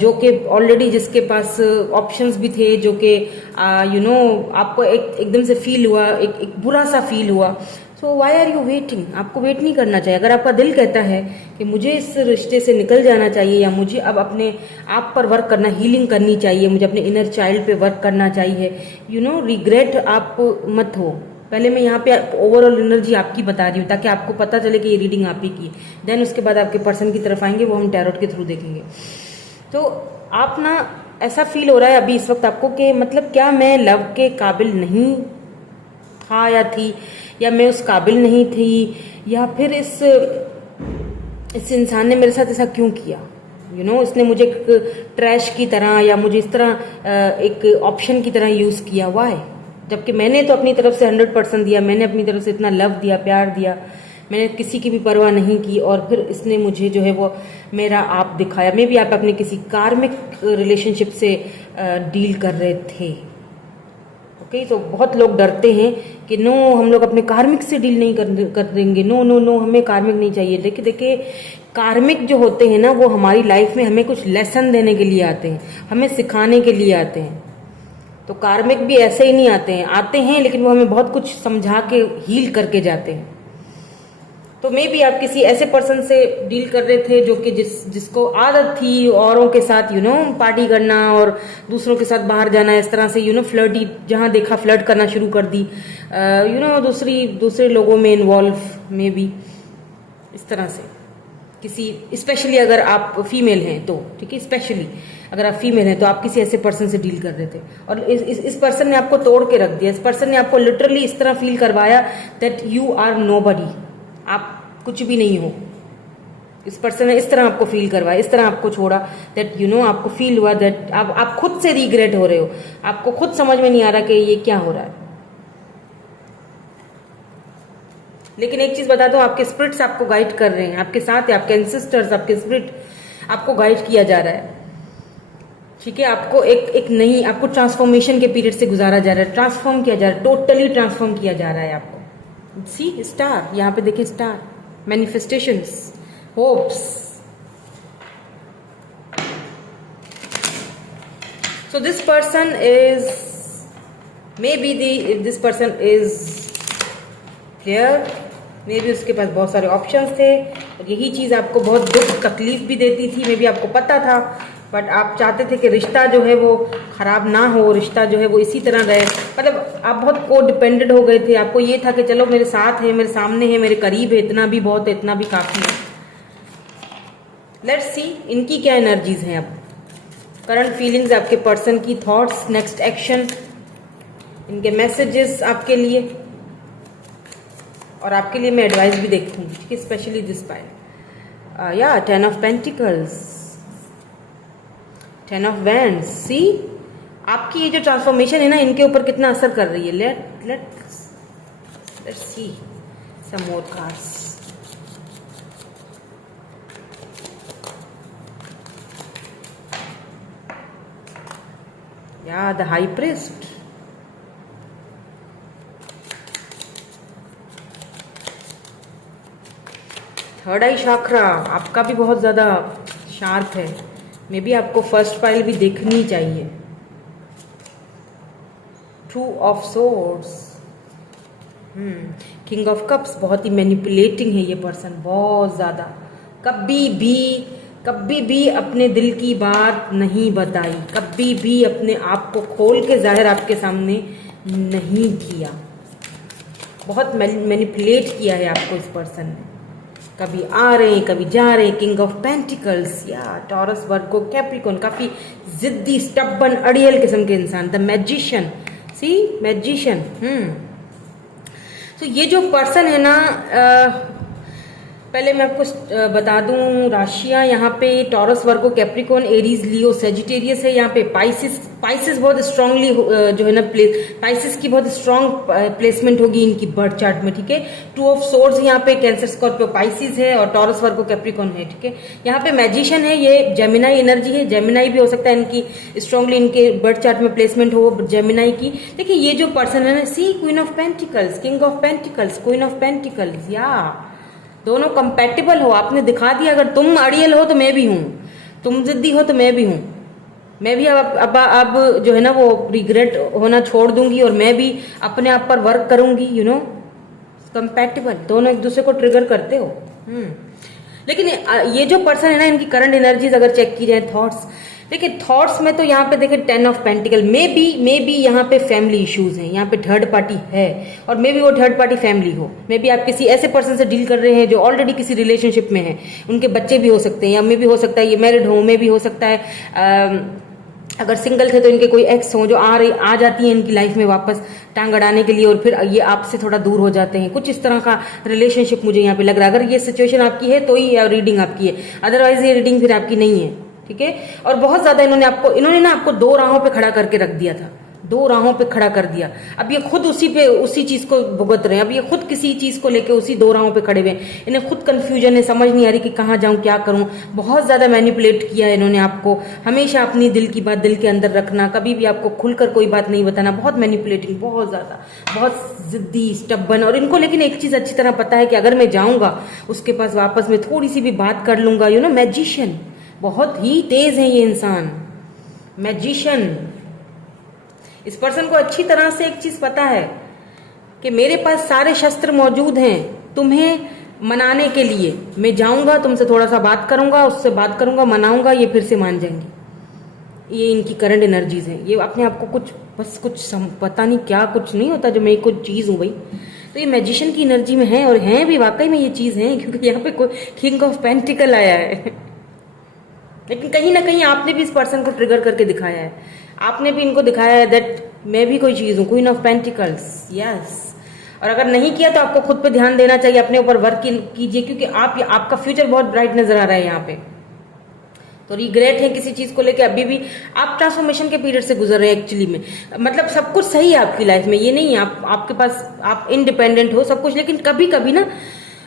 जो कि ऑलरेडी जिसके पास ऑप्शंस भी थे, जो कि आपको एकदम से फील हुआ, एक बुरा सा फील हुआ। So why are you waiting? आपको वेट नहीं करना चाहिए। अगर आपका दिल कहता है कि मुझे इस रिश्ते से निकल जाना चाहिए, या मुझे अब अपने आप पर वर्क करना, हीलिंग करनी चाहिए, मुझे अपने इनर चाइल्ड पे वर्क करना चाहिए, रिग्रेट आप मत हो। पहले मैं यहाँ पे ओवरऑल एनर्जी आपकी बता रही हूँ, ताकि आपको पता चले कि ये रीडिंग आप ही की। देन उसके बाद आपके पर्सन की तरफ आएंगे, वो हम टैरोट के थ्रू देखेंगे। तो आप ना, ऐसा फील हो रहा है अभी इस वक्त आपको कि मतलब क्या मैं लव के काबिल नहीं था या थी, या मैं उस काबिल नहीं थी, या फिर इस इंसान ने मेरे साथ ऐसा क्यों किया। इसने मुझे एक ट्रैश की तरह, या मुझे इस तरह एक ऑप्शन की तरह यूज़ किया। वाई? जबकि मैंने तो अपनी तरफ से 100% दिया, मैंने अपनी तरफ से इतना लव दिया, प्यार दिया, मैंने किसी की भी परवाह नहीं की, और फिर इसने मुझे जो है वो मेरा आप दिखाया। मे भी आप अपने किसी कार्मिक रिलेशनशिप से डील कर रहे थे, ओके। तो बहुत लोग डरते हैं कि नो, हम लोग अपने कार्मिक से डील नहीं कर देंगे, नो नो नो, हमें कार्मिक नहीं चाहिए। देखिए, कार्मिक जो होते हैं ना, वो हमारी लाइफ में हमें कुछ लेसन देने के लिए आते हैं, हमें सिखाने के लिए आते हैं। तो कार्मिक भी ऐसे ही नहीं आते हैं, लेकिन वो हमें बहुत कुछ समझा के हील करके जाते हैं। तो मे बी आप किसी ऐसे पर्सन से डील कर रहे थे जो कि जिसको आदत थी औरों के साथ पार्टी करना, और दूसरों के साथ बाहर जाना, इस तरह से फ्लर्टी, जहां देखा फ्लर्ट करना शुरू कर दी, दूसरे लोगों में इन्वॉल्व, मे बी इस तरह से किसी, स्पेशली अगर आप फीमेल हैं तो, ठीक है, स्पेशली अगर आप फीमेल हैं तो आप किसी ऐसे पर्सन से डील कर रहे थे, और इस पर्सन ने आपको तोड़ के रख दिया। इस पर्सन ने आपको लिटरली इस तरह फील करवाया दैट यू आर नोबडी, आप कुछ भी नहीं हो, इस पर्सन ने इस तरह आपको फील करवाया, इस तरह आपको छोड़ा, दैट यू नो आपको फील हुआ दैट आप खुद से रिग्रेट हो रहे हो, आपको खुद समझ में नहीं आ रहा कि ये क्या हो रहा है। लेकिन एक चीज बता दो, आपके स्पिरिट्स आपको गाइड कर रहे हैं, आपके साथ है, आपके एंसेस्टर्स, आपके स्पिरिट आपको गाइड किया जा रहा है। ठीक है, आपको एक नई, आपको ट्रांसफॉर्मेशन के पीरियड से गुजारा जा रहा है, ट्रांसफॉर्म किया जा रहा है, टोटली ट्रांसफॉर्म किया जा रहा है आपको। सी स्टार, यहाँ पे देखिए star, manifestations, hopes. So this person is, maybe this person is clear, मे भी उसके पास बहुत सारे ऑप्शंस थे और यही चीज़ आपको बहुत दुख तकलीफ भी देती थी, मे भी आपको पता था, बट आप चाहते थे कि रिश्ता जो है वो ख़राब ना हो, रिश्ता जो है वो इसी तरह रहे। मतलब आप बहुत को डिपेंडेंट हो गए थे, आपको ये था कि चलो मेरे साथ है, मेरे सामने है, मेरे करीब है, इतना भी बहुत है, इतना भी काफ़ी है। लेट्स सी इनकी क्या एनर्जीज हैं अब, करंट फीलिंग्स आपके पर्सन की, थॉट्स, नेक्स्ट एक्शन, इनके मैसेजेस आपके लिए, और आपके लिए मैं एडवाइस भी देखूंगी, ठीक है, स्पेशली दिस पाइल। या 10 ऑफ पेंटिकल्स, 10 ऑफ वैंड्स। सी आपकी ये जो ट्रांसफॉर्मेशन है ना, इनके ऊपर कितना असर कर रही है। Let's see some more cards. या the high priestess, third eye chakra आपका भी बहुत ज्यादा शार्प है, मे बी आपको फर्स्ट पाइल भी देखनी चाहिए। Two of swords, king of cups, बहुत ही मैनिपुलेटिंग है ये पर्सन, बहुत ज्यादा। कभी भी अपने दिल की बात नहीं बताई, कभी भी अपने आप को खोल के जाहिर आपके सामने नहीं किया, बहुत मैनिपुलेट किया है आपको इस पर्सन ने। कभी आ रहे हैं, कभी जा रहे हैं। किंग ऑफ पेंटिकल्स, या टॉरस, वर्गो, कैप्रिकॉर्न, काफी जिद्दी, स्टबन, अड़ियल किस्म के इंसान। The magician, see magician. तो ये जो पर्सन है ना, पहले मैं आपको बता दूं राशियां, यहाँ पे टॉरस, वर्गो, कैप्रिकॉर्न, एरीज, लियो, सेजिटेरियस है। यहाँ पे पाइसिस बहुत स्ट्रांगली जो है ना पाइसिस की बहुत स्ट्रांग प्लेसमेंट होगी इनकी बर्थ चार्ट में, ठीक है। टू ऑफ सोर्ड्स यहाँ पे कैंसर, स्कॉर्पियो, पाइसिस है, और टॉरस, वर्गो, कैप्रिकॉर्न है, ठीक है। यहाँ पे मैजिशियन है, ये जेमिनाई एनर्जी है, जेमिनाई भी हो सकता है इनकी स्ट्रांगली इनके बर्थ चार्ट में प्लेसमेंट हो जेमिनाई की। देखिए ये जो पर्सन है ना, see queen of pentacles, king of pentacles, queen of pentacles, या दोनों कंपैटिबल हो। आपने दिखा दिया, अगर तुम अड़ियल हो तो मैं भी हूं, तुम जिद्दी हो तो मैं भी हूं। मैं भी अब जो है ना वो रिग्रेट होना छोड़ दूंगी और मैं भी अपने आप पर वर्क करूंगी, यू नो, कंपैटिबल, दोनों एक दूसरे को ट्रिगर करते हो। लेकिन ये जो पर्सन है ना, इनकी करंट एनर्जीज अगर चेक की जाए, थॉट्स, देखिए थॉट्स में तो यहाँ पे देखिए 10 ऑफ पेंटिकल, मे बी यहाँ पे फैमिली इश्यूज हैं, यहाँ पे थर्ड पार्टी है, और मे बी वो थर्ड पार्टी फैमिली हो। मे बी आप किसी ऐसे पर्सन से डील कर रहे हैं जो ऑलरेडी किसी रिलेशनशिप में है, उनके बच्चे भी हो सकते हैं, या मे बी हो सकता है ये मैरिड हो, मे भी हो सकता है अगर सिंगल थे तो इनके कोई एक्स हो जो आ जाती है इनकी लाइफ में वापस टांग अड़ाने के लिए, और फिर ये आपसे थोड़ा दूर हो जाते हैं। कुछ इस तरह का रिलेशनशिप मुझे यहाँ पे लग रहा है। अगर ये सिचुएशन आपकी है तो ही रीडिंग आपकी है, अदरवाइज ये रीडिंग फिर आपकी नहीं है, ठीक है। और बहुत ज्यादा इन्होंने ना आपको दो राहों पे खड़ा करके रख दिया था, दो राहों पे खड़ा कर दिया। अब ये खुद उसी चीज को भुगत रहे हैं, अब ये खुद किसी चीज को लेके उसी दो राहों पे खड़े हुए हैं। इन्हें खुद कंफ्यूजन है, समझ नहीं आ रही कि कहाँ जाऊं, क्या करूं। बहुत ज्यादा मैनिपुलेट किया है इन्होंने आपको, हमेशा अपनी दिल की बात दिल के अंदर रखना, कभी भी आपको खुलकर कोई बात नहीं बताना, बहुत मैनिपुलेटिंग, बहुत ज्यादा, बहुत जिद्दी, स्टबन। और इनको लेकिन एक चीज अच्छी तरह पता है कि अगर मैं जाऊंगा उसके पास वापस में थोड़ी सी भी बात कर लूंगा, यू नो, मैजिशियन, बहुत ही तेज है ये इंसान, मैजिशियन। इस पर्सन को अच्छी तरह से एक चीज पता है कि मेरे पास सारे शस्त्र मौजूद हैं तुम्हें मनाने के लिए। मैं जाऊंगा, तुमसे थोड़ा सा बात करूंगा, उससे बात करूंगा, मनाऊंगा, ये फिर से मान जाएंगी। ये इनकी करंट एनर्जीज है। ये अपने आप को कुछ पता नहीं क्या, कुछ नहीं होता जो मैं कुछ चीज हूं भाई। तो ये मैजिशियन की एनर्जी में है, और हैं भी वाकई में ये चीज है, क्योंकि यहाँ पे कोई किंग ऑफ पेंटिकल आया है। लेकिन कहीं ना कहीं आपने भी इस पर्सन को ट्रिगर करके दिखाया है, आपने भी इनको दिखाया है दैट मैं भी कोई चीज हूं, क्वीन ऑफ पेंटिकल्स, यस। और अगर नहीं किया तो आपको खुद पे ध्यान देना चाहिए, अपने ऊपर वर्क कीजिए, क्योंकि आपका फ्यूचर बहुत ब्राइट नजर आ रहा है यहाँ पे। तो रिग्रेट है किसी चीज को लेके, अभी भी आप ट्रांसफॉर्मेशन के पीरियड से गुजर रहे हैं एक्चुअली में। मतलब सब कुछ सही है आपकी लाइफ में, ये नहीं है आपके पास आप इंडिपेंडेंट हो सब कुछ, लेकिन कभी कभी ना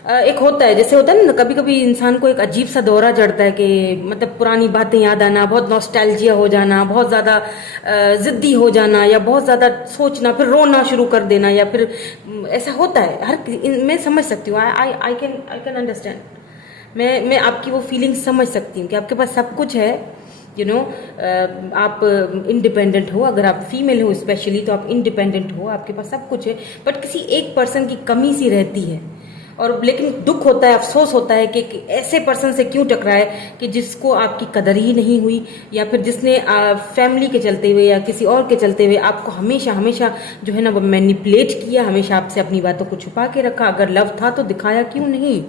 एक होता है, जैसे होता है ना, कभी कभी इंसान को एक अजीब सा दौरा चढ़ता है कि मतलब पुरानी बातें याद आना, बहुत नॉस्टैल्जिया हो जाना, बहुत ज्यादा जिद्दी हो जाना, या बहुत ज्यादा सोचना, फिर रोना शुरू कर देना, या फिर ऐसा होता है। मैं समझ सकती हूँ, आई कैन अंडरस्टैंड। मैं आपकी वो फीलिंग समझ सकती हूँ कि आपके पास सब कुछ है, आप इंडिपेंडेंट हो, अगर आप फीमेल हो स्पेशली तो आप इंडिपेंडेंट हो, आपके पास सब कुछ है, बट किसी एक पर्सन की कमी सी रहती है। और लेकिन दुख होता है, अफसोस होता है कि ऐसे पर्सन से क्यों टकराए कि जिसको आपकी कदर ही नहीं हुई, या फिर जिसने फैमिली के चलते हुए या किसी और के चलते हुए आपको हमेशा हमेशा जो है ना वो मैनिपुलेट किया, हमेशा आपसे अपनी बातों को छुपा के रखा। अगर लव था तो दिखाया क्यों नहीं।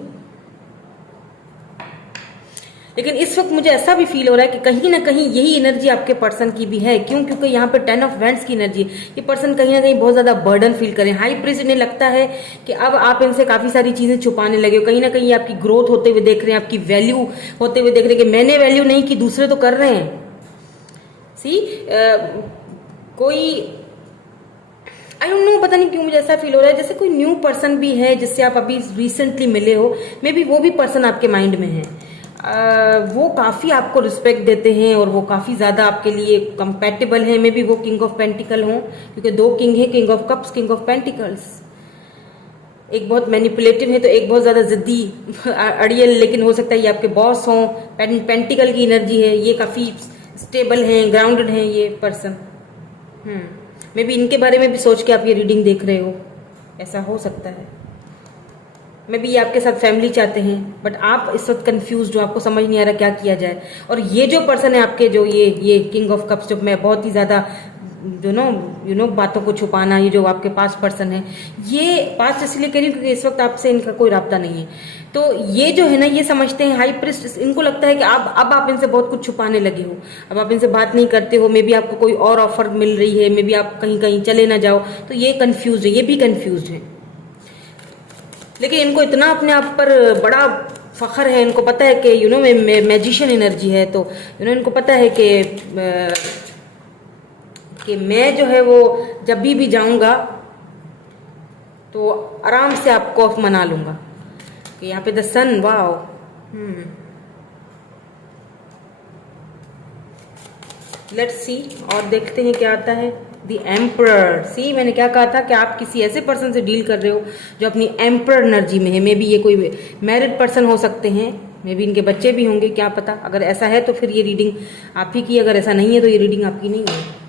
लेकिन इस वक्त मुझे ऐसा भी फील हो रहा है कि कहीं ना कहीं यही एनर्जी आपके पर्सन की भी है। क्यों? क्योंकि यहाँ पे 10 ऑफ वैंड्स की एनर्जी है। ये पर्सन कहीं ना कहीं बहुत ज्यादा बर्डन फील करें, हाई प्रिस्ट। इन्हें लगता है कि अब आप इनसे काफी सारी चीजें छुपाने लगे हो, कहीं ना कहीं आपकी ग्रोथ होते हुए देख रहे हैं, आपकी वैल्यू होते हुए देख रहे हैं कि मैंने वैल्यू नहीं की, दूसरे तो कर रहे हैं। कोई आई डोंट नो, पता नहीं क्यों मुझे ऐसा फील हो रहा है जैसे कोई न्यू पर्सन भी है जिससे आप अभी रिसेंटली मिले हो, मे बी वो भी पर्सन आपके माइंड में है। वो काफी आपको रिस्पेक्ट देते हैं और वो काफी ज्यादा आपके लिए कंपैटिबल है। मे बी वो किंग ऑफ पेंटिकल हो, क्योंकि 2 किंग है, king of cups, king of pentacles. एक बहुत मैनिपुलेटिव है तो एक बहुत ज्यादा जिद्दी अड़ियल, लेकिन हो सकता है ये आपके बॉस हो। पेंटिकल की एनर्जी है, ये काफी स्टेबल हैं, ग्राउंडेड हैं ये पर्सन। मे बी इनके बारे में भी सोच के आप ये रीडिंग देख रहे हो, ऐसा हो सकता है। मे बी ये आपके साथ फैमिली चाहते हैं, बट आप इस वक्त कंफ्यूज हो, आपको समझ नहीं आ रहा क्या किया जाए। और ये जो पर्सन है आपके, जो ये किंग ऑफ कप्स, जो मैं बहुत ही ज्यादा बातों को छुपाना, ये जो आपके पास पर्सन है, ये पास इसलिए कह रही हूँ क्योंकि इस वक्त आपसे इनका कोई राब्ता नहीं है। तो ये जो है ना, ये समझते हैं हाई प्रिस्ट, इनको लगता है कि अब आप इनसे बहुत कुछ छुपाने लगे हो, अब आप इनसे बात नहीं करते हो। मे बी आपको कोई और ऑफर मिल रही है, मे बी आप कहीं कहीं चले ना जाओ, तो ये कंफ्यूज है, ये भी कंफ्यूज है। लेकिन इनको इतना अपने आप पर बड़ा फखर है, इनको पता है कि मैजिशियन एनर्जी है, तो इनको पता है कि मैं जो है वो जब भी जाऊंगा तो आराम से आपको मना लूंगा। कि यहाँ पे the sun, wow. Let's see, और देखते हैं क्या आता है। The emperor. सी, मैंने क्या कहा था कि आप किसी ऐसे पर्सन से डील कर रहे हो जो अपनी एम्परर एनर्जी में है। मे बी ये कोई मैरिड पर्सन हो सकते हैं, मे बी इनके बच्चे भी होंगे, क्या पता। अगर ऐसा है तो फिर ये रीडिंग आप ही की, अगर ऐसा नहीं है तो ये रीडिंग आपकी नहीं है।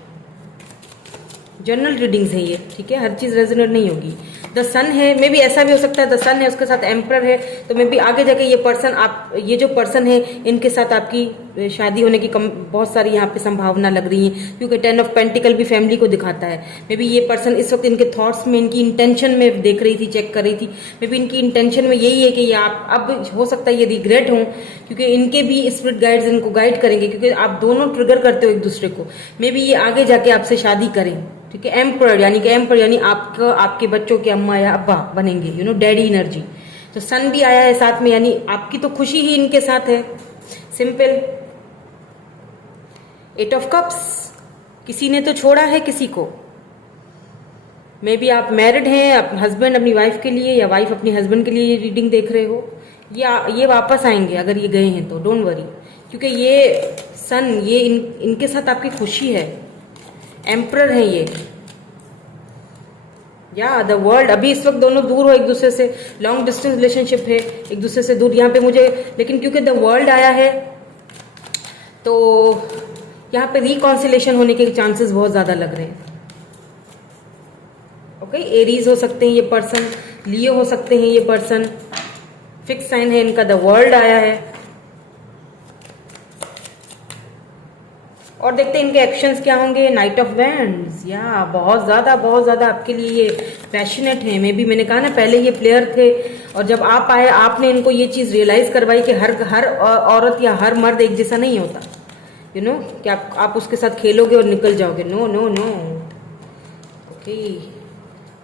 जनरल रीडिंग्स है ये, ठीक है, हर चीज रेजोनेट नहीं होगी। द सन है, मे बी ऐसा भी हो सकता है द सन है, उसके साथ एम्परर है, तो मे बी आगे जाके ये पर्सन, ये जो पर्सन है इनके साथ आपकी शादी होने की बहुत सारी यहाँ पे संभावना लग रही है, क्योंकि 10 ऑफ पेंटिकल भी फैमिली को दिखाता है। मे बी ये पर्सन इस वक्त इनके थॉट्स में, इनकी इंटेंशन में देख रही थी, चेक कर रही थी। मे बी इनकी इंटेंशन में यही है कि ये आप, अब हो सकता है ये रिग्रेट हो, क्योंकि इनके भी स्पिरिट गाइड्स इनको गाइड करेंगे, क्योंकि आप दोनों ट्रिगर करते हो एक दूसरे को। मे बी ये आगे जाके आपसे शादी करें, ठीक है। एम्परर यानी आपके बच्चों के अम्मा या अब्बा बनेंगे, डैडी एनर्जी। तो सन भी आया है साथ में, यानी आपकी तो खुशी ही इनके साथ है, सिंपल। 8 ऑफ कप्स, किसी ने तो छोड़ा है किसी को। मे बी आप मैरिड हैं, हस्बैंड अपनी वाइफ के लिए या वाइफ अपनी हस्बैंड के लिए ये रीडिंग देख रहे हो। ये वापस आएंगे अगर ये गए हैं तो, डोंट वरी, क्योंकि ये सन, ये इनके साथ आपकी खुशी है। एम्परर है ये, या द वर्ल्ड। अभी इस वक्त दोनों दूर हो एक दूसरे से, लॉन्ग डिस्टेंस रिलेशनशिप है, एक दूसरे से दूर यहाँ पे मुझे। लेकिन क्योंकि द वर्ल्ड आया है तो यहाँ पे रिकॉन्सिलेशन होने के चांसेस बहुत ज्यादा लग रहे हैं। ओके, एरीज हो सकते हैं ये पर्सन, लियो हो सकते हैं ये पर्सन। फिक्स साइन है इनका, द वर्ल्ड आया है। और देखते हैं इनके एक्शंस क्या होंगे। नाइट ऑफ वैंड्स, या बहुत ज्यादा आपके लिए ये पैशनेट है। मे बी मैंने कहा ना, पहले ये प्लेयर थे और जब आप आए आपने इनको ये चीज रियलाइज करवाई कि हर औरत या हर मर्द एक जैसा नहीं होता। कि आप उसके साथ खेलोगे और निकल जाओगे। No no no. Okay,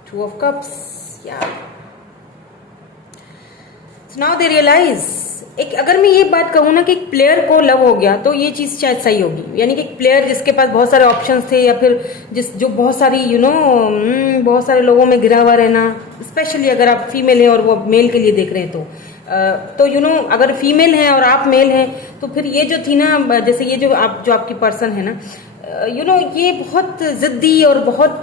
2 of cups, या नाउ दे रियलाइज, एक अगर मैं ये बात कहूँ ना कि एक प्लेयर को लव हो गया तो ये चीज शायद सही होगी। यानी कि एक प्लेयर जिसके पास बहुत सारे ऑप्शंस थे, या फिर जो बहुत सारी बहुत सारे लोगों में गिरा हुआ रहना, स्पेशली अगर आप फीमेल हैं और वो मेल के लिए देख रहे हैं तो अगर फीमेल है और आप मेल हैं तो फिर ये जो थी ना, जैसे ये जो आपकी पर्सन है ना, ये बहुत जिद्दी और बहुत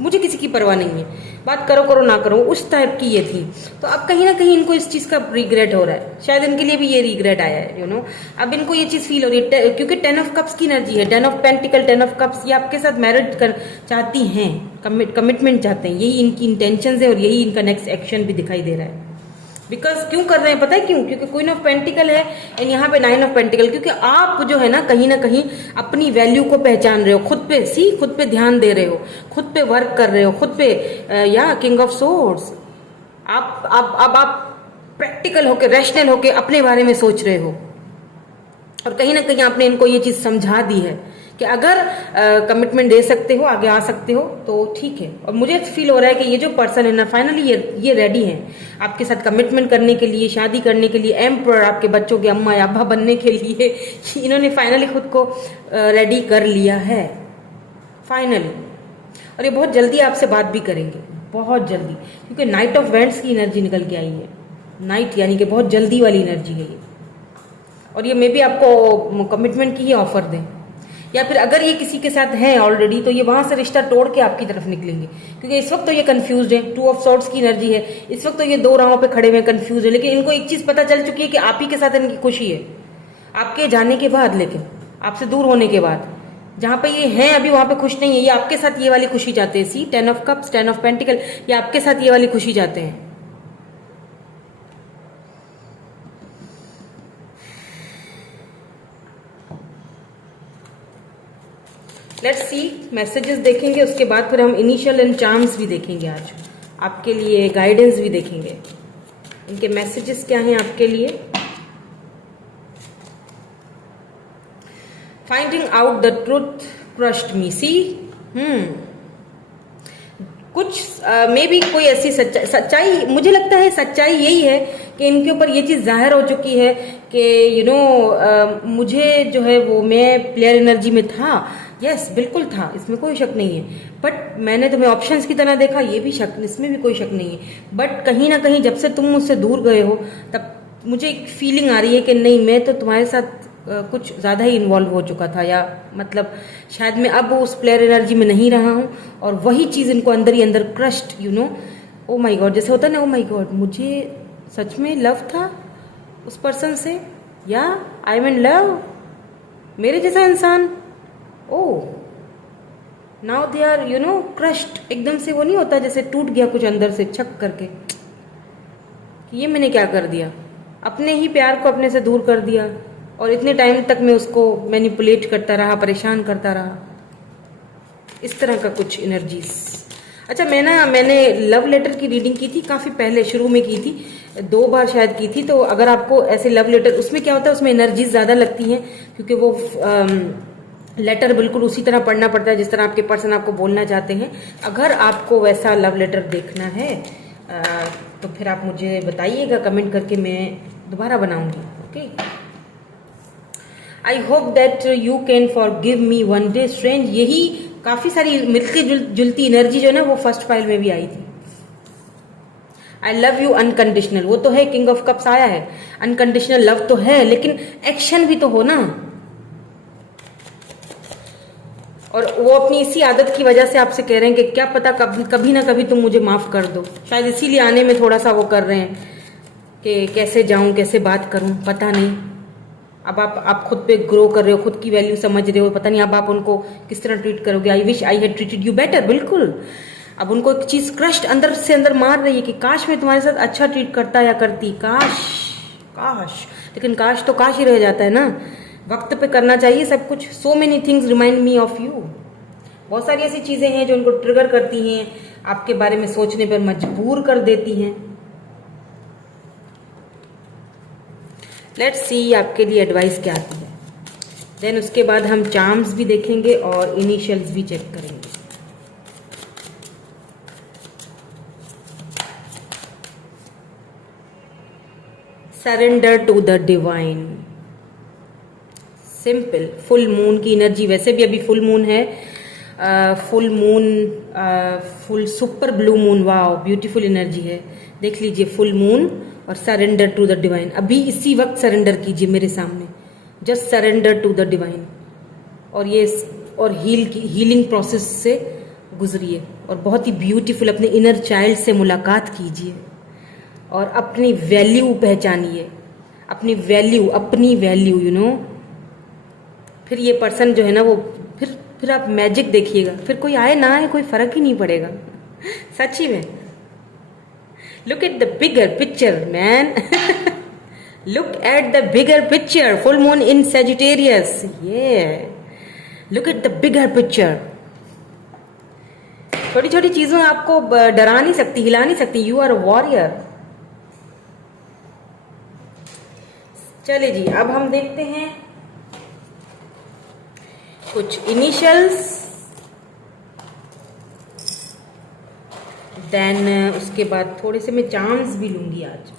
मुझे किसी की परवाह नहीं है, बात करो ना करो, उस टाइप की ये थी। तो अब कहीं ना कहीं इनको इस चीज का रिग्रेट हो रहा है, शायद इनके लिए भी ये रिग्रेट आया है। अब इनको ये चीज फील हो रही है क्योंकि 10 ऑफ कप्स की एनर्जी है, 10 ऑफ पेंटिकल, 10 ऑफ कप्स, ये आपके साथ मैरिज कर चाहती हैं, कमिटमेंट चाहते हैं, यही इनकी इंटेंशन है और यही इनका नेक्स्ट एक्शन भी दिखाई दे रहा है। बिकॉज क्यों कर रहे हैं पता है क्यों? क्योंकि क्वीन ऑफ पेंटिकल है एंड यहाँ पे 9 ऑफ पेंटिकल, क्योंकि आप जो है ना कहीं अपनी वैल्यू को पहचान रहे हो, खुद पे ध्यान दे रहे हो, खुद पे वर्क कर रहे हो, खुद पे या किंग ऑफ सोर्ड्स, आप प्रैक्टिकल होके, रैशनल होके अपने बारे में सोच रहे हो। और कहीं ना कहीं आपने इनको ये चीज समझा दी है कि अगर कमिटमेंट दे सकते हो, आगे आ सकते हो तो ठीक है। और मुझे फील हो रहा है कि ये जो पर्सन है ना, फाइनली ये रेडी है आपके साथ कमिटमेंट करने के लिए, शादी करने के लिए, एम्पर, आपके बच्चों के अम्मा या अब्बा बनने के लिए इन्होंने फाइनली खुद को रेडी कर लिया है, फाइनली। और ये बहुत जल्दी आपसे बात भी करेंगे, बहुत जल्दी, क्योंकि नाइट ऑफ वेंट्स की एनर्जी निकल के आई है। नाइट यानी कि बहुत जल्दी वाली एनर्जी है ये। और ये मे भी आपको कमिटमेंट की ही ऑफर दें, या फिर अगर ये किसी के साथ है ऑलरेडी तो ये वहां से रिश्ता तोड़ के आपकी तरफ निकलेंगे, क्योंकि इस वक्त तो ये कंफ्यूज है, 2 ऑफ सॉर्ड्स की एनर्जी है, इस वक्त तो ये 2 राहों पे खड़े हुए कंफ्यूज है। लेकिन इनको एक चीज पता चल चुकी है कि आप ही के साथ इनकी खुशी है, आपके जाने के बाद, लेकिन आपसे दूर होने के बाद। जहां पे ये हैं अभी वहां पे खुश नहीं है, ये आपके साथ ये वाली खुशी चाहते हैं। सी 10 ऑफ कप्स, 10 ऑफ पेंटिकल, ये आपके साथ ये वाली खुशी चाहते हैं। लेट्स सी, मैसेजेस देखेंगे, उसके बाद फिर हम इनिशियल एंड चार्म्स भी देखेंगे। आज आपके लिए गाइडेंस भी देखेंगे, इनके मैसेजेस क्या हैं आपके लिए। Finding out the truth crushed me, see कुछ मे भी कोई ऐसी सच्चाई, मुझे लगता है सच्चाई यही है कि इनके ऊपर ये चीज जाहिर हो चुकी है कि मुझे जो है वो, मैं प्लेयर एनर्जी में था, यस बिल्कुल था, इसमें कोई शक नहीं है, बट मैंने तुम्हें ऑप्शंस की तरह देखा, ये भी शक, इसमें भी कोई शक नहीं है। बट कहीं ना कहीं जब से तुम मुझसे दूर गए हो तब मुझे एक फीलिंग आ रही है कि नहीं, मैं तो तुम्हारे साथ कुछ ज्यादा ही इन्वॉल्व हो चुका था, या मतलब शायद मैं अब उस प्लेयर एनर्जी में नहीं रहा हूं, और वही चीज इनको अंदर ही अंदर क्रश्ड, ओ माय गॉड, जैसे होता है ना, ओ माय गॉड, मुझे सच में लव था उस पर्सन से, या आई एम इन लव, मेरे जैसा इंसान, नाउ दे आर क्रश्ड। एकदम से वो नहीं होता जैसे टूट गया कुछ अंदर से छक करके, कि ये मैंने क्या कर दिया, अपने ही प्यार को अपने से दूर कर दिया, और इतने टाइम तक मैं उसको मैनिपुलेट करता रहा, परेशान करता रहा, इस तरह का कुछ एनर्जीज। अच्छा, मैंने लव लेटर की रीडिंग की थी काफी पहले, शुरू में की थी, 2 बार शायद की थी। तो अगर आपको ऐसे लव लेटर, उसमें क्या होता है, उसमें एनर्जीज ज्यादा लगती हैं, क्योंकि वो लेटर बिल्कुल उसी तरह पढ़ना पड़ता है जिस तरह आपके पर्सन आपको बोलना चाहते हैं। अगर आपको वैसा लव लेटर देखना है तो फिर आप मुझे बताइएगा कमेंट करके, मैं दोबारा बनाऊंगी। Okay, I hope that you can forgive me one day strange. यही काफी सारी मिलती जुलती एनर्जी जो है ना, वो फर्स्ट फाइल में भी आई थी। आई लव यू अनकंडीशनल, वो तो है, किंग ऑफ कप्स आया है, अनकंडीशनल लव तो है, लेकिन एक्शन भी तो हो ना। और वो अपनी इसी आदत की वजह से आपसे कह रहे हैं कि क्या पता कभी ना कभी तुम मुझे माफ कर दो। शायद इसीलिए आने में थोड़ा सा वो कर रहे हैं कि कैसे जाऊं, कैसे बात करूं, पता नहीं। अब आप खुद पे ग्रो कर रहे हो, खुद की वैल्यू समझ रहे हो, पता नहीं अब आप उनको किस तरह ट्रीट करोगे। I wish I had treated you better, बिल्कुल। अब उनको एक चीज क्रश्ड अंदर से अंदर मार रही है कि काश मैं तुम्हारे साथ अच्छा ट्रीट करता या करती, काश। लेकिन काश तो काश ही रह जाता है ना, वक्त पे करना चाहिए सब कुछ। So many things remind me of you, बहुत सारी ऐसी चीजें हैं जो उनको ट्रिगर करती हैं, आपके बारे में सोचने पर मजबूर कर देती हैं। लेट्स सी आपके लिए एडवाइस क्या आती है। देन उसके बाद हम चार्म्स भी देखेंगे और इनिशियल्स भी चेक करेंगे। Surrender to the divine. Simple. Full moon की एनर्जी, वैसे भी अभी फुल मून है, full moon, full super blue moon, wow beautiful energy है। देख लीजिए फुल मून और सरेंडर टू द डिवाइन। अभी इसी वक्त सरेंडर कीजिए मेरे सामने, just surrender to the divine. और ये और हीलिंग प्रोसेस से गुजरिए और बहुत ही ब्यूटीफुल अपने इनर चाइल्ड से मुलाकात फिजिए और अपनी वैल्यू पहचानिए, अपनी वैल्यू यू नो। फिर ये पर्सन जो है ना वो फिर आप मैजिक देखिएगा, फिर कोई आए ना आए कोई फर्क ही नहीं पड़ेगा। सच्ची में। Look at the bigger picture man. Look at the bigger picture. Full moon in Sagittarius, ये look at the bigger picture. छोटी छोटी चीजों आपको डरा नहीं सकती, हिला नहीं सकती। You are a warrior. चलिए जी, अब हम देखते हैं कुछ इनिशियल्स, देन उसके बाद थोड़े से मैं चांस भी लूंगी आज।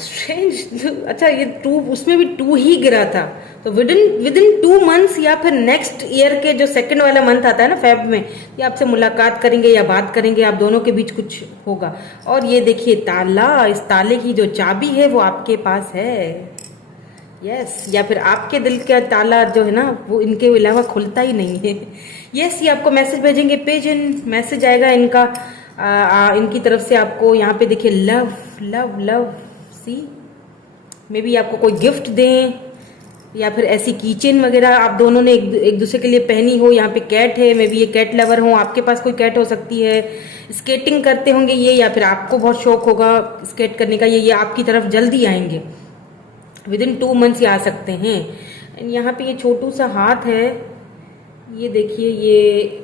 स्ट्रेंज। अच्छा, ये 2, उसमें भी 2 ही गिरा था, तो विद इन 2 मंथ्स या फिर नेक्स्ट ईयर के जो सेकंड वाला मंथ आता है ना फेब में, ये आपसे मुलाकात करेंगे या बात करेंगे, आप दोनों के बीच कुछ होगा। और ये देखिए ताला, इस ताले की जो चाबी है वो आपके पास है। यस, या फिर आपके दिल का ताला जो है ना वो इनके अलावा खुलता ही नहीं है। यस, ये आपको मैसेज भेजेंगे, पेजेंट मैसेज आएगा इनका, इनकी तरफ से आपको। यहाँ पे देखिए love love love, see maybe आपको कोई गिफ्ट दें या फिर ऐसी कीचेन वगैरह आप दोनों ने एक दूसरे के लिए पहनी हो। यहाँ पे कैट है, मे बी ये कैट लवर हो, आपके पास कोई कैट हो सकती है। स्केटिंग करते होंगे ये, या फिर आपको बहुत शौक होगा स्केट करने का, ये आपकी तरफ जल्दी आएंगे। विद इन 2 मंथ्स ये आ सकते हैं। एंड यहाँ पे ये छोटू सा हाथ है, ये देखिए, ये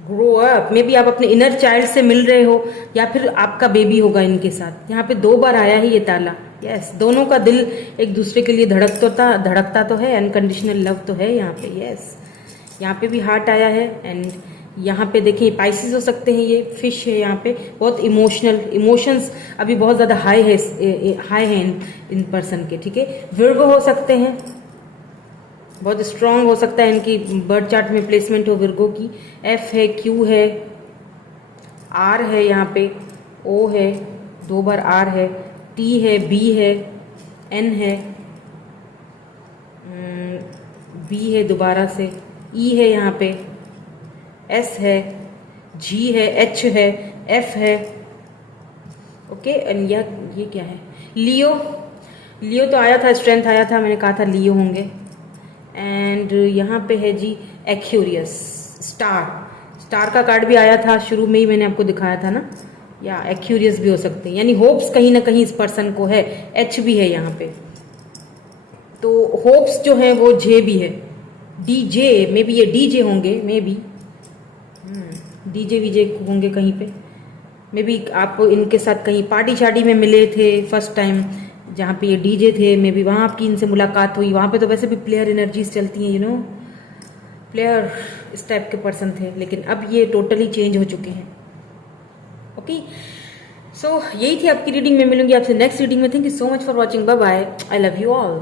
ग्रो अप। मे बी आप अपने इनर चाइल्ड से मिल रहे हो या फिर आपका बेबी होगा इनके साथ। यहाँ पे 2 बार आया है ये ताला। यस, दोनों का दिल एक दूसरे के लिए धड़कता तो है, अनकंडीशनल लव तो है यहाँ पे। यस, यहाँ पे भी हार्ट आया है। एंड यहाँ पे देखिए पाइसिस हो सकते हैं, ये फिश है। यहाँ पे बहुत इमोशंस अभी बहुत ज्यादा हाई है इन पर्सन के, ठीक है। विर्गो हो सकते हैं, बहुत स्ट्रांग हो सकता है इनकी बर्थ चार्ट में प्लेसमेंट हो विर्गो की। एफ है, क्यू है, आर है, यहाँ पे ओ है, 2 बार आर है, टी है, बी है, एन है, बी है दोबारा से, ई है यहाँ पे, एस है, जी है, एच है, एफ है। ओके, एंड ये क्या है? लियो तो आया था, स्ट्रेंथ आया था, मैंने कहा था लियो होंगे। एंड यहाँ पे है जी एक्यूरियस, स्टार का कार्ड भी आया था शुरू में ही, मैंने आपको दिखाया था ना। या एक्यूरियस भी हो सकते हैं, यानी होप्स कहीं ना कहीं इस पर्सन को है। एच भी है यहाँ पे, तो होप्स जो है वो जे भी है। डीजे, मे बी ये डीजे होंगे, मे बी डीजे वीजे होंगे कहीं पे। मे बी आप इनके साथ कहीं पार्टी शार्टी में मिले थे फर्स्ट टाइम, जहाँ पे ये डीजे थे, मे बी वहाँ आपकी इनसे मुलाकात हुई। वहाँ पे तो वैसे भी प्लेयर एनर्जीज चलती हैं, यू नो, प्लेयर इस टाइप के पर्सन थे, लेकिन अब ये टोटली चेंज हो चुके हैं। ओके, सो यही थी आपकी रीडिंग। मैं मिलूंगी आपसे नेक्स्ट रीडिंग में। Thank you so much for watching, bye bye, I love you all.